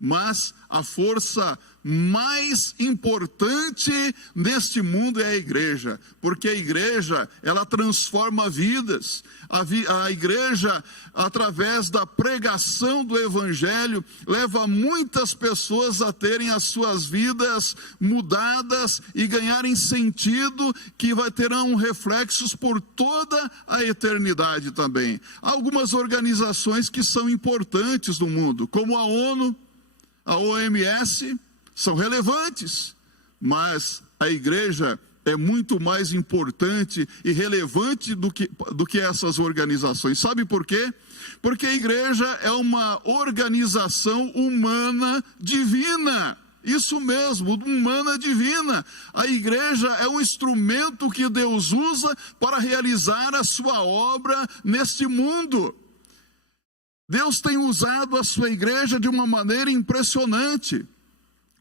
Mas a força mais importante neste mundo é a igreja, porque a igreja, ela transforma vidas. A igreja, através da pregação do evangelho, leva muitas pessoas a terem as suas vidas mudadas e ganharem sentido, que terão reflexos por toda a eternidade também. Há algumas organizações que são importantes no mundo, como a ONU, a OMS, são relevantes, mas a igreja é muito mais importante e relevante do que essas organizações. Sabe por quê? Porque a igreja é uma organização humana divina. Isso mesmo, humana divina. A igreja é um instrumento que Deus usa para realizar a sua obra neste mundo. Deus tem usado a sua igreja de uma maneira impressionante.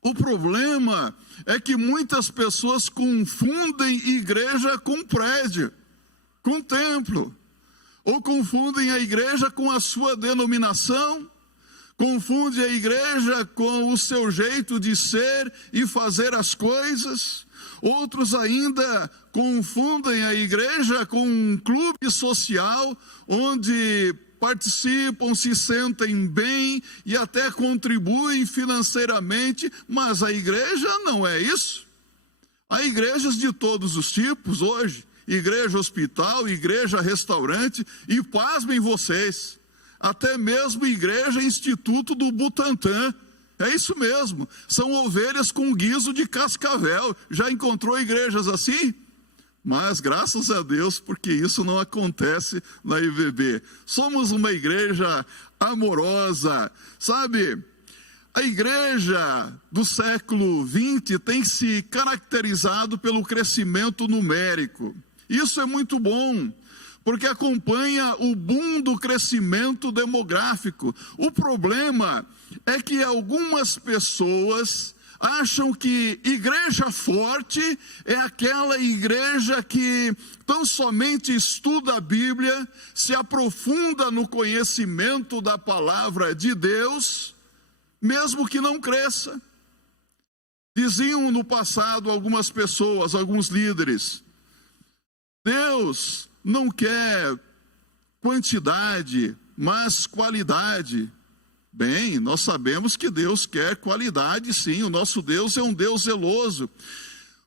O problema é que muitas pessoas confundem igreja com prédio, com templo, ou confundem a igreja com a sua denominação, confundem a igreja com o seu jeito de ser e fazer as coisas. Outros ainda confundem a igreja com um clube social onde participam, se sentem bem e até contribuem financeiramente, mas a igreja não é isso. Há igrejas de todos os tipos hoje, igreja hospital, igreja restaurante e, pasmem vocês, até mesmo igreja instituto do Butantã. É isso mesmo, são ovelhas com guiso de cascavel. Já encontrou igrejas assim? Mas graças a Deus, porque isso não acontece na IVB. Somos uma igreja amorosa, sabe? A igreja do século XX tem se caracterizado pelo crescimento numérico. Isso é muito bom, porque acompanha o boom do crescimento demográfico. O problema é que algumas pessoas acham que igreja forte é aquela igreja que tão somente estuda a Bíblia, se aprofunda no conhecimento da palavra de Deus, mesmo que não cresça. Diziam no passado algumas pessoas, alguns líderes, Deus não quer quantidade, mas qualidade. Bem, nós sabemos que Deus quer qualidade, sim, o nosso Deus é um Deus zeloso.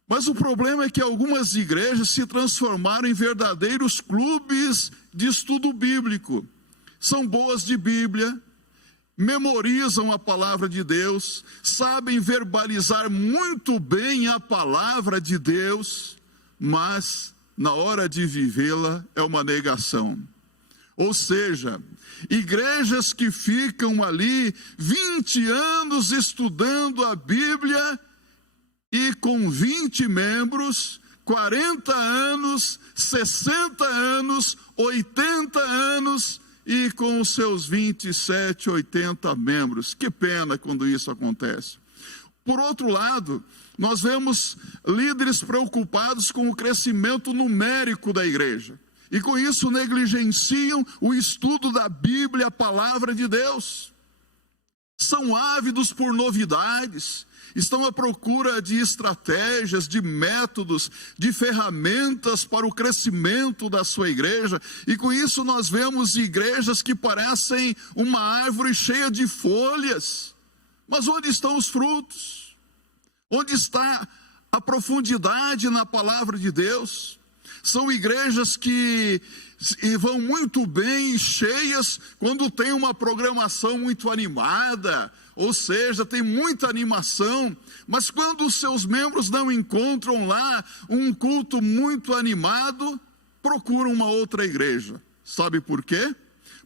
Mas o problema é que algumas igrejas se transformaram em verdadeiros clubes de estudo bíblico. São boas de Bíblia, memorizam a palavra de Deus, sabem verbalizar muito bem a palavra de Deus, mas na hora de vivê-la é uma negação. Ou seja, igrejas que ficam ali 20 anos estudando a Bíblia e com 20 membros, 40 anos, 60 anos, 80 anos e com os seus 27, 80 membros. Que pena quando isso acontece. Por outro lado, nós vemos líderes preocupados com o crescimento numérico da igreja. E com isso negligenciam o estudo da Bíblia, a palavra de Deus. São ávidos por novidades, estão à procura de estratégias, de métodos, de ferramentas para o crescimento da sua igreja. E com isso nós vemos igrejas que parecem uma árvore cheia de folhas. Mas onde estão os frutos? Onde está a profundidade na palavra de Deus? São igrejas que vão muito bem, cheias, quando tem uma programação muito animada, ou seja, tem muita animação, mas quando os seus membros não encontram lá um culto muito animado, procuram uma outra igreja. Sabe por quê?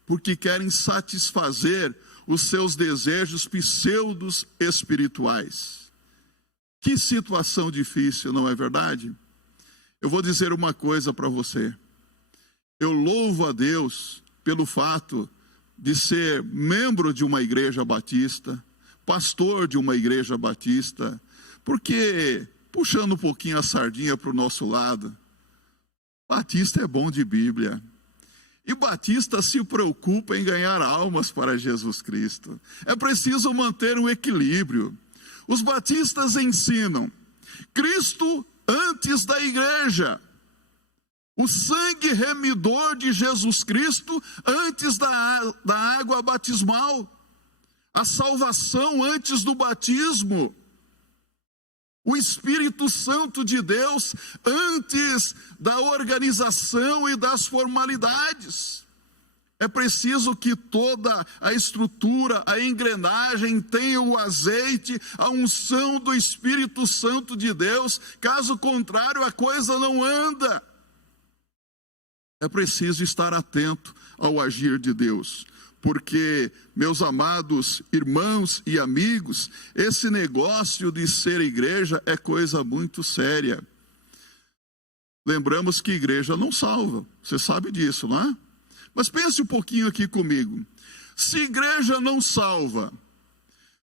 Porque querem satisfazer os seus desejos pseudos espirituais. Que situação difícil, não é verdade? Eu vou dizer uma coisa para você. Eu louvo a Deus pelo fato de ser membro de uma igreja batista, pastor de uma igreja batista, porque, puxando um pouquinho a sardinha para o nosso lado, batista é bom de Bíblia. E batista se preocupa em ganhar almas para Jesus Cristo. É preciso manter um equilíbrio. Os batistas ensinam Cristo antes da igreja, o sangue remidor de Jesus Cristo antes da água batismal, a salvação antes do batismo, o Espírito Santo de Deus antes da organização e das formalidades. É preciso que toda a estrutura, a engrenagem tenha o azeite, a unção do Espírito Santo de Deus. Caso contrário, a coisa não anda. É preciso estar atento ao agir de Deus. Porque, meus amados irmãos e amigos, esse negócio de ser igreja é coisa muito séria. Lembramos que igreja não salva. Você sabe disso, não é? Mas pense um pouquinho aqui comigo. Se igreja não salva,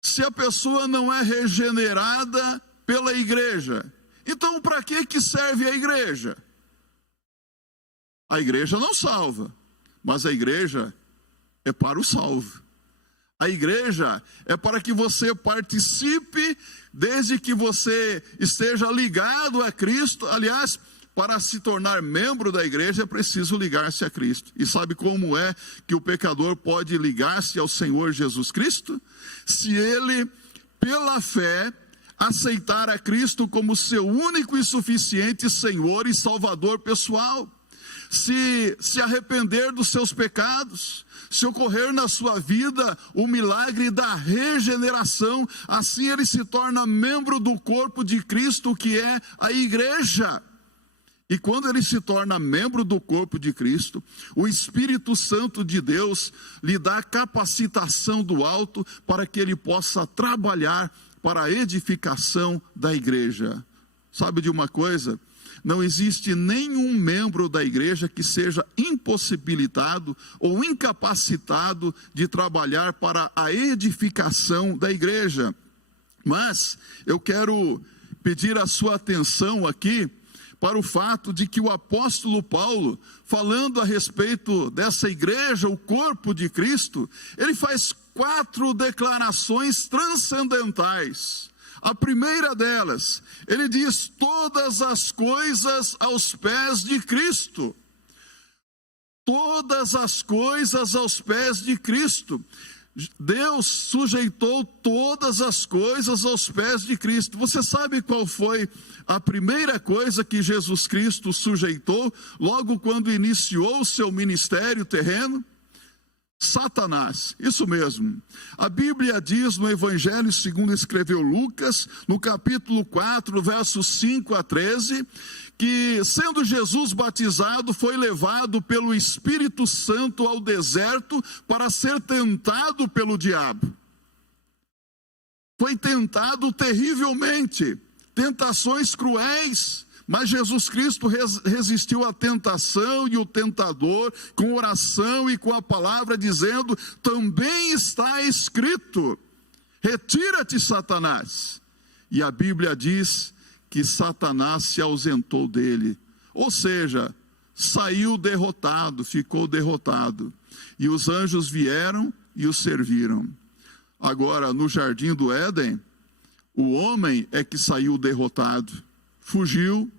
se a pessoa não é regenerada pela igreja, então para que serve a igreja? A igreja não salva, mas a igreja é para o salvo. A igreja é para que você participe, desde que você esteja ligado a Cristo. Aliás, para se tornar membro da igreja é preciso ligar-se a Cristo. E sabe como é que o pecador pode ligar-se ao Senhor Jesus Cristo? Se ele, pela fé, aceitar a Cristo como seu único e suficiente Senhor e Salvador pessoal, se arrepender dos seus pecados, se ocorrer na sua vida o milagre da regeneração, assim ele se torna membro do corpo de Cristo, que é a igreja. E quando ele se torna membro do corpo de Cristo, o Espírito Santo de Deus lhe dá capacitação do alto para que ele possa trabalhar para a edificação da igreja. Sabe de uma coisa? Não existe nenhum membro da igreja que seja impossibilitado ou incapacitado de trabalhar para a edificação da igreja. Mas eu quero pedir a sua atenção aqui para o fato de que o apóstolo Paulo, falando a respeito dessa igreja, o corpo de Cristo, ele faz 4 declarações transcendentais. A primeira delas, ele diz todas as coisas aos pés de Cristo. Todas as coisas aos pés de Cristo. Deus sujeitou todas as coisas aos pés de Cristo. Você sabe qual foi a primeira coisa que Jesus Cristo sujeitou logo quando iniciou o seu ministério terreno? Satanás, isso mesmo. A Bíblia diz no Evangelho segundo escreveu Lucas, no capítulo 4, versos 5 a 13, que sendo Jesus batizado, foi levado pelo Espírito Santo ao deserto para ser tentado pelo diabo. Foi tentado terrivelmente, tentações cruéis, mas Jesus Cristo resistiu à tentação e o tentador com oração e com a palavra dizendo, também está escrito, retira-te Satanás. E a Bíblia diz que Satanás se ausentou dele, ou seja, saiu derrotado, ficou derrotado. E os anjos vieram e o serviram. Agora, no jardim do Éden, o homem é que saiu derrotado, fugiu,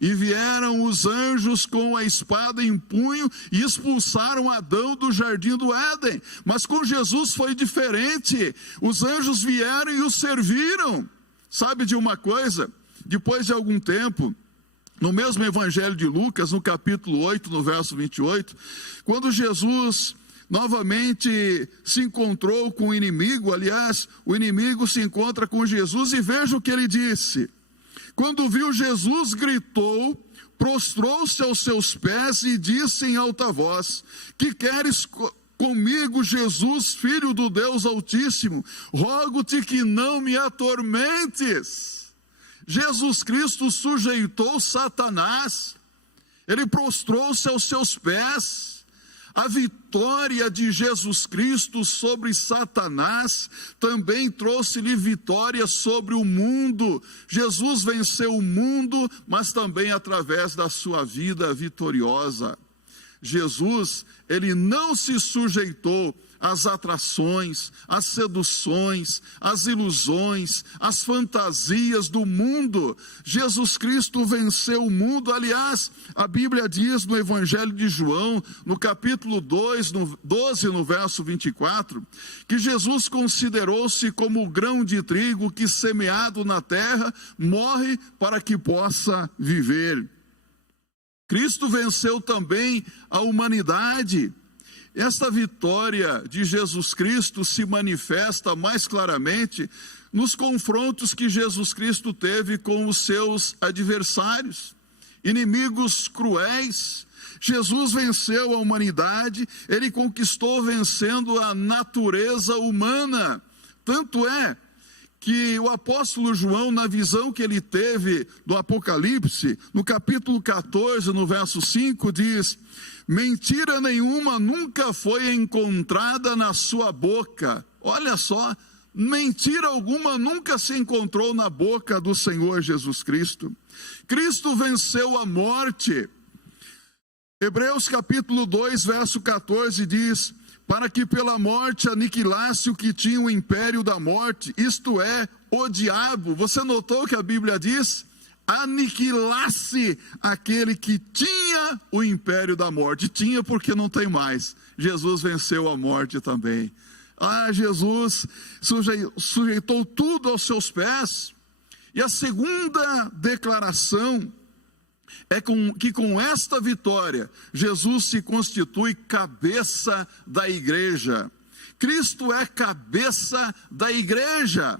e vieram os anjos com a espada em punho e expulsaram Adão do jardim do Éden. Mas com Jesus foi diferente, os anjos vieram e o serviram. Sabe de uma coisa? Depois de algum tempo, no mesmo Evangelho de Lucas, no capítulo 8, no verso 28, quando Jesus novamente se encontrou com o inimigo, aliás, o inimigo se encontra com Jesus e veja o que ele disse. Quando viu Jesus, gritou, prostrou-se aos seus pés e disse em alta voz, que queres comigo, Jesus, Filho do Deus Altíssimo? Rogo-te que não me atormentes. Jesus Cristo sujeitou Satanás, ele prostrou-se aos seus pés. A vitória de Jesus Cristo sobre Satanás também trouxe-lhe vitória sobre o mundo. Jesus venceu o mundo, mas também através da sua vida vitoriosa. Jesus, ele não se sujeitou às atrações, às seduções, às ilusões, às fantasias do mundo. Jesus Cristo venceu o mundo. Aliás, a Bíblia diz no Evangelho de João, no capítulo 2, no 12, no verso 24, que Jesus considerou-se como o grão de trigo que, semeado na terra, morre para que possa viver. Cristo venceu também a humanidade. Esta vitória de Jesus Cristo se manifesta mais claramente nos confrontos que Jesus Cristo teve com os seus adversários, inimigos cruéis. Jesus venceu a humanidade, ele conquistou vencendo a natureza humana. Tanto é que o apóstolo João, na visão que ele teve do Apocalipse, no capítulo 14, no verso 5, diz: mentira nenhuma nunca foi encontrada na sua boca. Olha só, mentira alguma nunca se encontrou na boca do Senhor Jesus Cristo. Cristo venceu a morte. Hebreus capítulo 2, verso 14 diz: para que pela morte aniquilasse o que tinha o império da morte, isto é, o diabo. Você notou que a Bíblia diz? Aniquilasse aquele que tinha o império da morte. Tinha porque não tem mais. Jesus venceu a morte também. Jesus sujeitou tudo aos seus pés. E a segunda declaração é que com esta vitória, Jesus se constitui cabeça da igreja. Cristo é cabeça da igreja.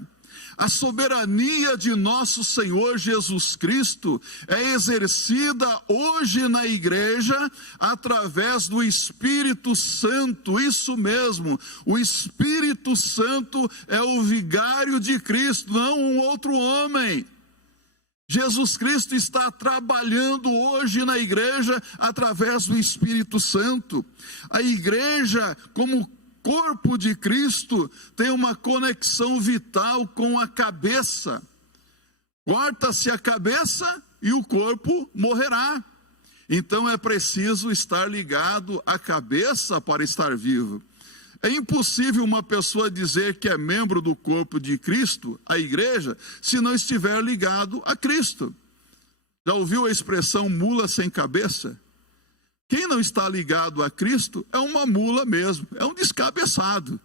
A soberania de nosso Senhor Jesus Cristo é exercida hoje na igreja através do Espírito Santo. Isso mesmo, o Espírito Santo é o vigário de Cristo, não um outro homem. Jesus Cristo está trabalhando hoje na igreja através do Espírito Santo. A igreja, como corpo de Cristo, tem uma conexão vital com a cabeça. Corta-se a cabeça e o corpo morrerá. Então é preciso estar ligado à cabeça para estar vivo. É impossível uma pessoa dizer que é membro do corpo de Cristo, a igreja, se não estiver ligado a Cristo. Já ouviu a expressão mula sem cabeça? Quem não está ligado a Cristo é uma mula mesmo, é um descabeçado.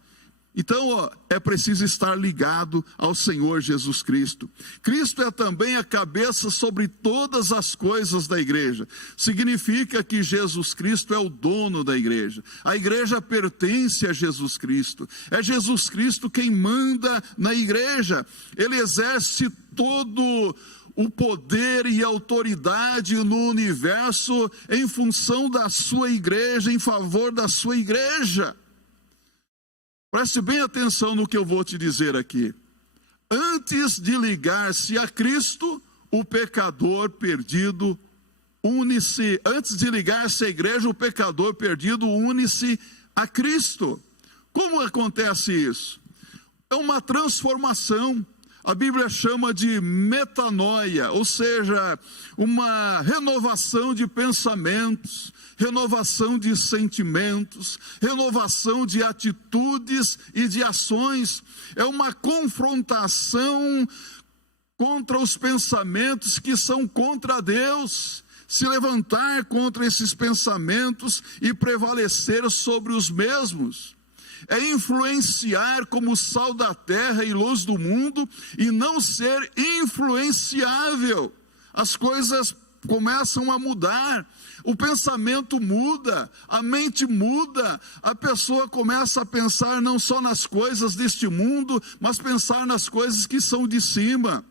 Então, é preciso estar ligado ao Senhor Jesus Cristo. Cristo é também a cabeça sobre todas as coisas da igreja. Significa que Jesus Cristo é o dono da igreja. A igreja pertence a Jesus Cristo. É Jesus Cristo quem manda na igreja. Ele exerce todo o poder e autoridade no universo em função da sua igreja, em favor da sua igreja. Preste bem atenção no que eu vou te dizer aqui. Antes de ligar-se a Cristo, o pecador perdido une-se. Antes de ligar-se à igreja, o pecador perdido une-se a Cristo. Como acontece isso? É uma transformação. A Bíblia chama de metanoia, ou seja, uma renovação de pensamentos, renovação de sentimentos, renovação de atitudes e de ações. É uma confrontação contra os pensamentos que são contra Deus. Se levantar contra esses pensamentos e prevalecer sobre os mesmos. É influenciar como sal da terra e luz do mundo e não ser influenciável. As coisas começam a mudar, o pensamento muda, a mente muda, a pessoa começa a pensar não só nas coisas deste mundo, mas pensar nas coisas que são de cima.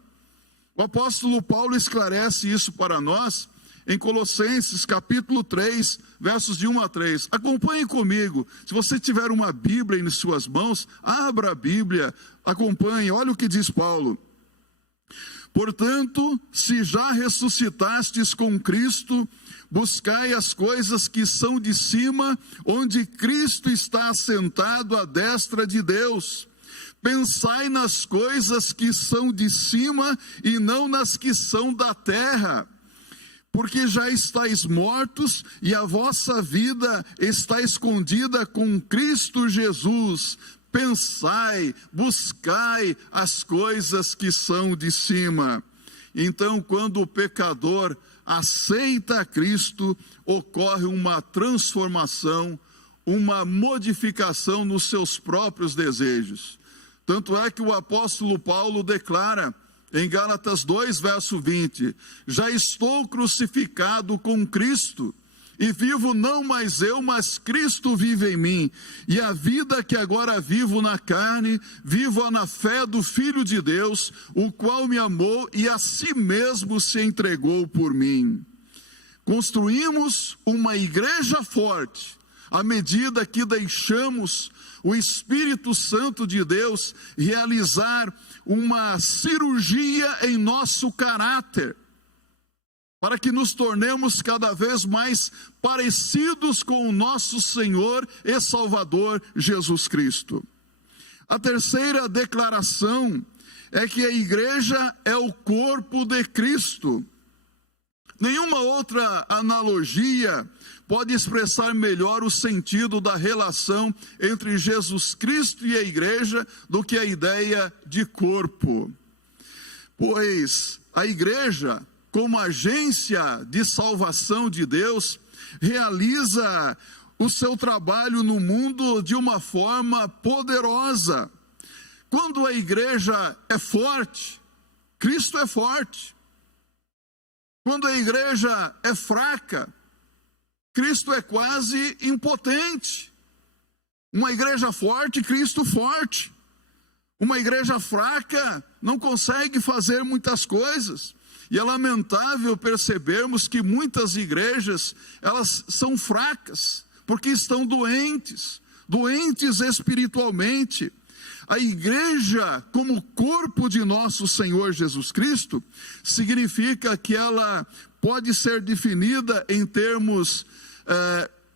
O apóstolo Paulo esclarece isso para nós em Colossenses capítulo 3, versos de 1 a 3. Acompanhe comigo. Se você tiver uma Bíblia em suas mãos, abra a Bíblia, acompanhe. Olha o que diz Paulo. Portanto, se já ressuscitastes com Cristo, buscai as coisas que são de cima, onde Cristo está assentado à destra de Deus. Pensai nas coisas que são de cima e não nas que são da terra. Porque já estáis mortos e a vossa vida está escondida com Cristo Jesus. Pensai, buscai as coisas que são de cima. Então, quando o pecador aceita a Cristo, ocorre uma transformação, uma modificação nos seus próprios desejos. Tanto é que o apóstolo Paulo declara em Gálatas 2, verso 20, já estou crucificado com Cristo, e vivo não mais eu, mas Cristo vive em mim, e a vida que agora vivo na carne, vivo na fé do Filho de Deus, o qual me amou e a si mesmo se entregou por mim. Construímos uma igreja forte, à medida que deixamos o Espírito Santo de Deus realizar uma cirurgia em nosso caráter, para que nos tornemos cada vez mais parecidos com o nosso Senhor e Salvador Jesus Cristo. A terceira declaração é que a igreja é o corpo de Cristo. Nenhuma outra analogia pode expressar melhor o sentido da relação entre Jesus Cristo e a igreja do que a ideia de corpo. Pois a igreja, como agência de salvação de Deus, realiza o seu trabalho no mundo de uma forma poderosa. Quando a igreja é forte, Cristo é forte. Quando a igreja é fraca, Cristo é quase impotente. Uma igreja forte, Cristo forte. Uma igreja fraca não consegue fazer muitas coisas. E é lamentável percebermos que muitas igrejas, elas são fracas, porque estão doentes espiritualmente. A igreja, como corpo de nosso Senhor Jesus Cristo, significa que ela pode ser definida em termos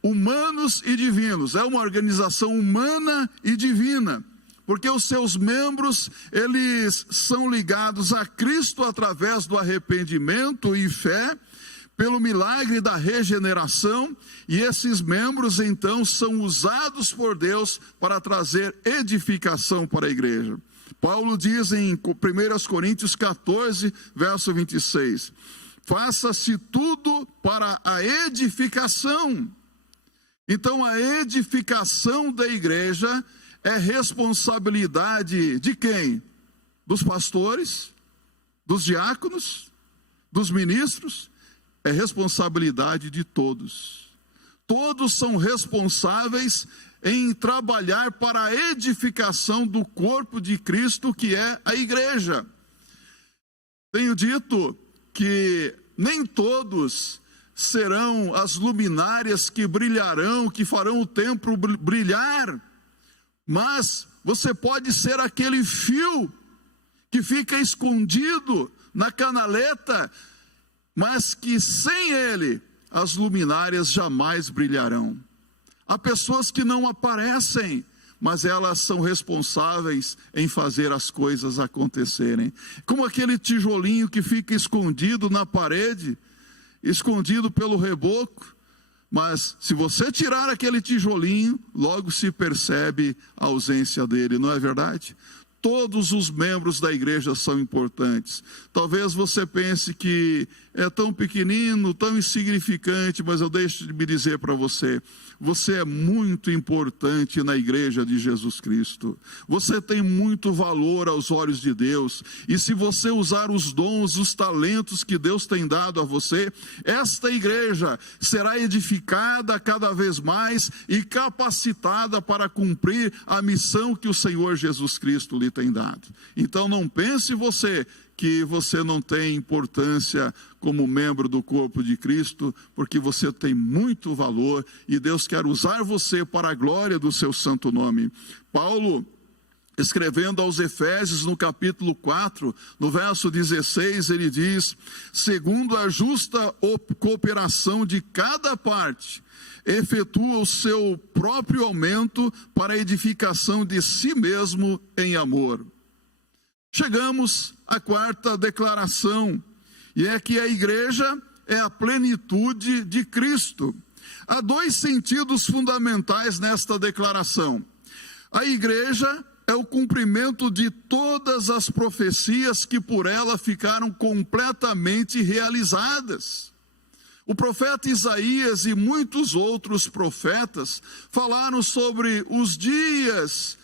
humanos e divinos. É uma organização humana e divina, porque os seus membros, eles são ligados a Cristo através do arrependimento e fé, pelo milagre da regeneração, e esses membros então são usados por Deus para trazer edificação para a igreja. Paulo diz em 1 Coríntios 14, verso 26, faça-se tudo para a edificação. Então a edificação da igreja é responsabilidade de quem? Dos pastores, dos diáconos, dos ministros. É responsabilidade de todos. Todos são responsáveis em trabalhar para a edificação do corpo de Cristo, que é a igreja. Tenho dito que nem todos serão as luminárias que brilharão, que farão o templo brilhar, mas você pode ser aquele fio que fica escondido na canaleta, mas que sem ele as luminárias jamais brilharão. Há pessoas que não aparecem, mas elas são responsáveis em fazer as coisas acontecerem. Como aquele tijolinho que fica escondido na parede, escondido pelo reboco, mas se você tirar aquele tijolinho, logo se percebe a ausência dele, não é verdade? Todos os membros da igreja são importantes. Talvez você pense que é tão pequenino, tão insignificante, mas eu deixo de me dizer para você, você é muito importante na igreja de Jesus Cristo. Você tem muito valor aos olhos de Deus. E se você usar os dons, os talentos que Deus tem dado a você, esta igreja será edificada cada vez mais e capacitada para cumprir a missão que o Senhor Jesus Cristo lhe tem dado. Então não pense você que você não tem importância como membro do corpo de Cristo, porque você tem muito valor e Deus quer usar você para a glória do seu santo nome. Paulo, escrevendo aos Efésios no capítulo 4, no verso 16, ele diz: segundo a justa cooperação de cada parte, efetua o seu próprio aumento para a edificação de si mesmo em amor. Chegamos à quarta declaração, e é que a igreja é a plenitude de Cristo. Há dois sentidos fundamentais nesta declaração. A igreja é o cumprimento de todas as profecias que por ela ficaram completamente realizadas. O profeta Isaías e muitos outros profetas falaram sobre os dias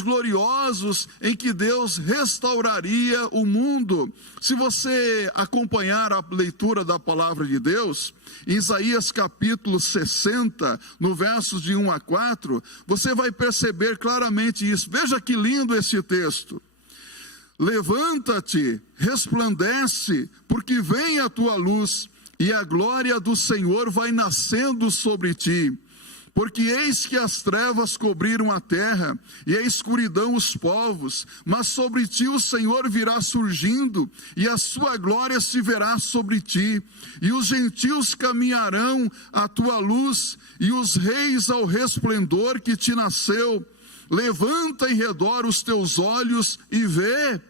gloriosos em que Deus restauraria o mundo. Se você acompanhar a leitura da palavra de Deus, em Isaías capítulo 60, no versos de 1 a 4, você vai perceber claramente isso. Veja que lindo esse texto. Levanta-te, resplandece, porque vem a tua luz, e a glória do Senhor vai nascendo sobre ti. Porque eis que as trevas cobriram a terra, e a escuridão os povos, mas sobre ti o Senhor virá surgindo, e a sua glória se verá sobre ti, e os gentios caminharão à tua luz, e os reis ao resplendor que te nasceu. Levanta em redor os teus olhos e vê,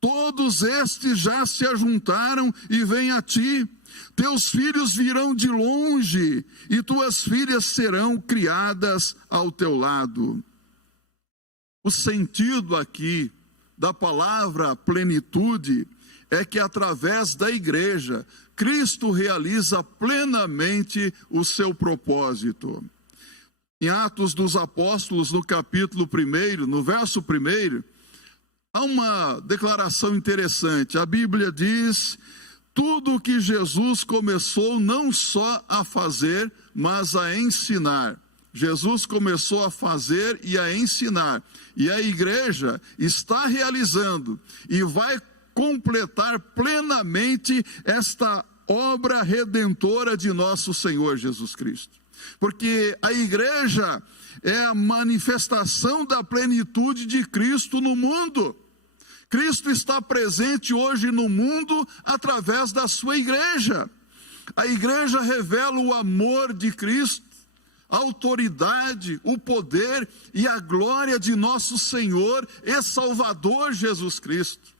todos estes já se ajuntaram e vêm a ti. Teus filhos virão de longe, e tuas filhas serão criadas ao teu lado. O sentido aqui da palavra plenitude é que através da igreja, Cristo realiza plenamente o seu propósito. Em Atos dos Apóstolos, no capítulo 1, no verso 1, Há uma declaração interessante. A Bíblia diz: tudo o que Jesus começou não só a fazer, mas a ensinar. Jesus começou a fazer e a ensinar. E a igreja está realizando e vai completar plenamente esta obra redentora de nosso Senhor Jesus Cristo. Porque a igreja é a manifestação da plenitude de Cristo no mundo. Cristo está presente hoje no mundo através da sua igreja. A igreja revela o amor de Cristo, a autoridade, o poder e a glória de nosso Senhor e Salvador Jesus Cristo.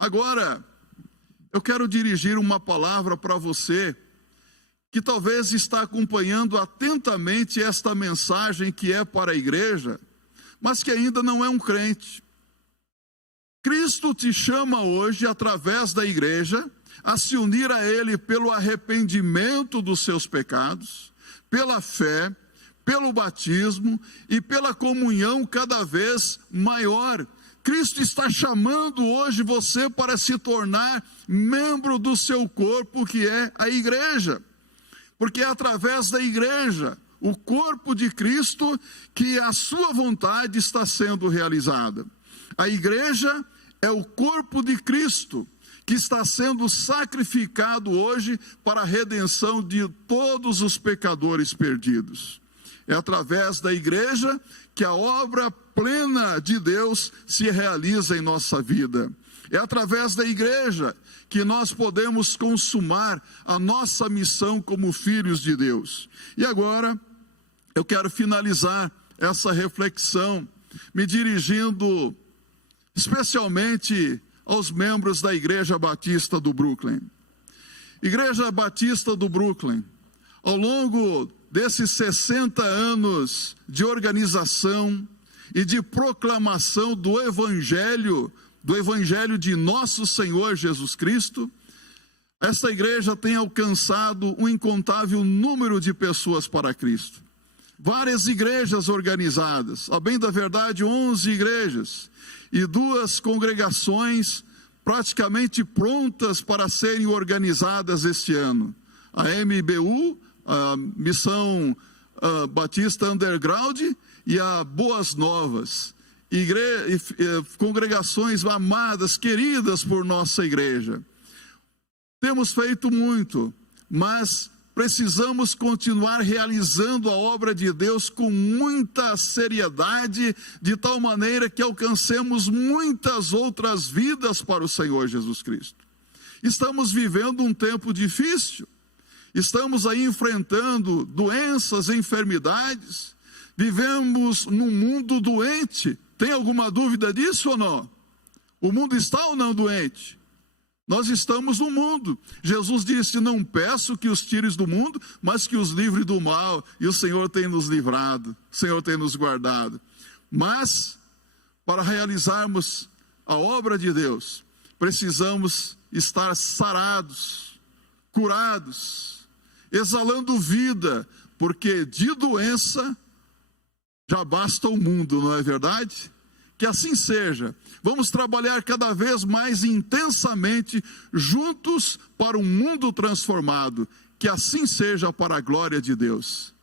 Agora, eu quero dirigir uma palavra para você que talvez está acompanhando atentamente esta mensagem que é para a igreja, mas que ainda não é um crente. Cristo te chama hoje, através da igreja, a se unir a Ele pelo arrependimento dos seus pecados, pela fé, pelo batismo e pela comunhão cada vez maior. Cristo está chamando hoje você para se tornar membro do seu corpo, que é a igreja. Porque é através da igreja, o corpo de Cristo, que a sua vontade está sendo realizada. A igreja é o corpo de Cristo, que está sendo sacrificado hoje para a redenção de todos os pecadores perdidos. É através da igreja que a obra plena de Deus se realiza em nossa vida. É através da igreja que nós podemos consumar a nossa missão como filhos de Deus. E agora, eu quero finalizar essa reflexão me dirigindo especialmente aos membros da Igreja Batista do Brooklyn. Igreja Batista do Brooklyn, ao longo desses 60 anos de organização e de proclamação do Evangelho de nosso Senhor Jesus Cristo, esta igreja tem alcançado um incontável número de pessoas para Cristo. Várias igrejas organizadas, a bem da verdade 11 igrejas, e 2 congregações praticamente prontas para serem organizadas este ano. A MBU, a Missão Batista Underground, e a Boas Novas. Congregações amadas, queridas por nossa igreja. Temos feito muito, mas precisamos continuar realizando a obra de Deus com muita seriedade, de tal maneira que alcancemos muitas outras vidas para o Senhor Jesus Cristo. Estamos vivendo um tempo difícil, estamos aí enfrentando doenças, enfermidades, vivemos num mundo doente. Tem alguma dúvida disso ou não? O mundo está ou não doente? Nós estamos no mundo. Jesus disse: não peço que os tires do mundo, mas que os livre do mal. E o Senhor tem nos livrado, o Senhor tem nos guardado. Mas, para realizarmos a obra de Deus, precisamos estar sarados, curados, exalando vida, porque de doença já basta o mundo, não é verdade? Que assim seja. Vamos trabalhar cada vez mais intensamente juntos para um mundo transformado. Que assim seja, para a glória de Deus.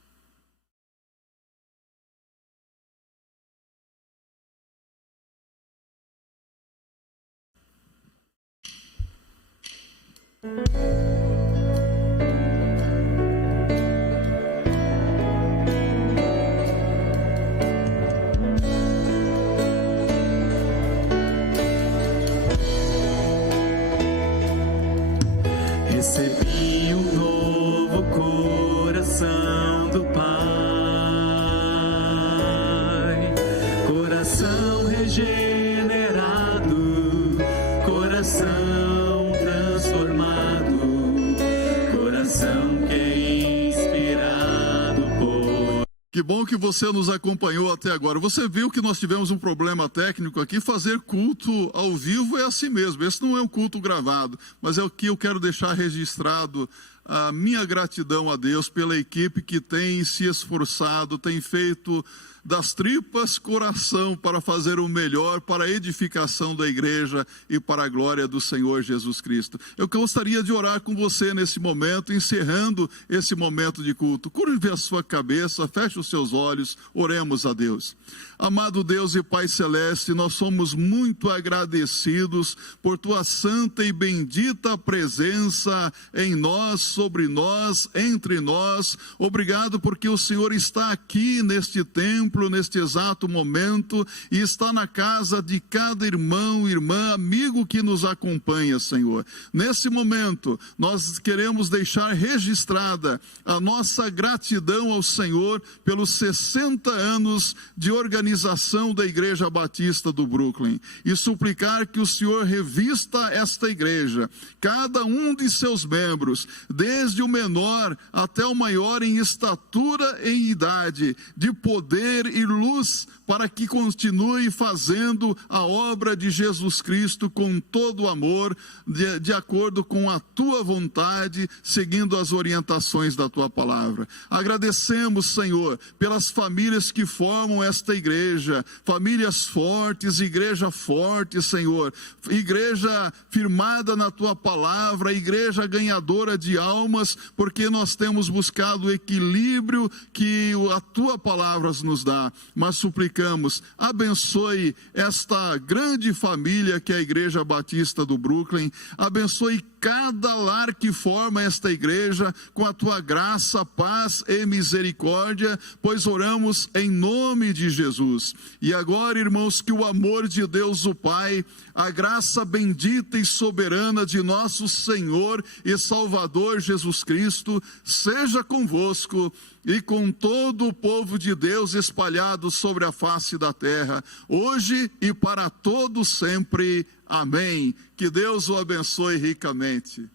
Recebi um novo coração do Pai, coração regenerado, coração transformado, coração que é inspirado por... Que bom bom que você nos acompanhou até agora. Você viu que nós tivemos um problema técnico aqui. Fazer culto ao vivo é assim mesmo. Esse não é um culto gravado, mas é o que eu quero deixar registrado. A minha gratidão a Deus pela equipe que tem se esforçado, tem feito das tripas coração para fazer o melhor para a edificação da igreja e para a glória do Senhor Jesus Cristo. Eu gostaria de orar com você nesse momento, encerrando esse momento de culto. Curve a sua cabeça, feche os seus olhos, oremos a Deus. Amado Deus e Pai Celeste, nós somos muito agradecidos por Tua santa e bendita presença em nós, sobre nós, entre nós. Obrigado porque o Senhor está aqui neste templo, neste exato momento, e está na casa de cada irmão, irmã, amigo que nos acompanha, Senhor. Nesse momento, nós queremos deixar registrada a nossa gratidão ao Senhor pelos 60 anos de organização da Igreja Batista do Brooklyn, e suplicar que o Senhor revista esta igreja, cada um de seus membros, desde o menor até o maior em estatura e em idade, de poder e luz, para que continue fazendo a obra de Jesus Cristo com todo o amor, de acordo com a Tua vontade, seguindo as orientações da Tua palavra. Agradecemos, Senhor, pelas famílias que formam esta igreja, famílias fortes, igreja forte, Senhor, igreja firmada na Tua palavra, igreja ganhadora de almas, porque nós temos buscado o equilíbrio que a Tua palavra nos dá. Mas suplicamos, abençoe esta grande família que é a Igreja Batista do Brooklyn, abençoe cada lar que forma esta igreja com a Tua graça, paz e misericórdia, pois oramos em nome de Jesus. E agora, irmãos, que o amor de Deus o Pai, a graça bendita e soberana de nosso Senhor e Salvador Jesus Cristo, seja convosco e com todo o povo de Deus espalhado sobre a face da terra, hoje e para todo sempre. Amém. Que Deus o abençoe ricamente.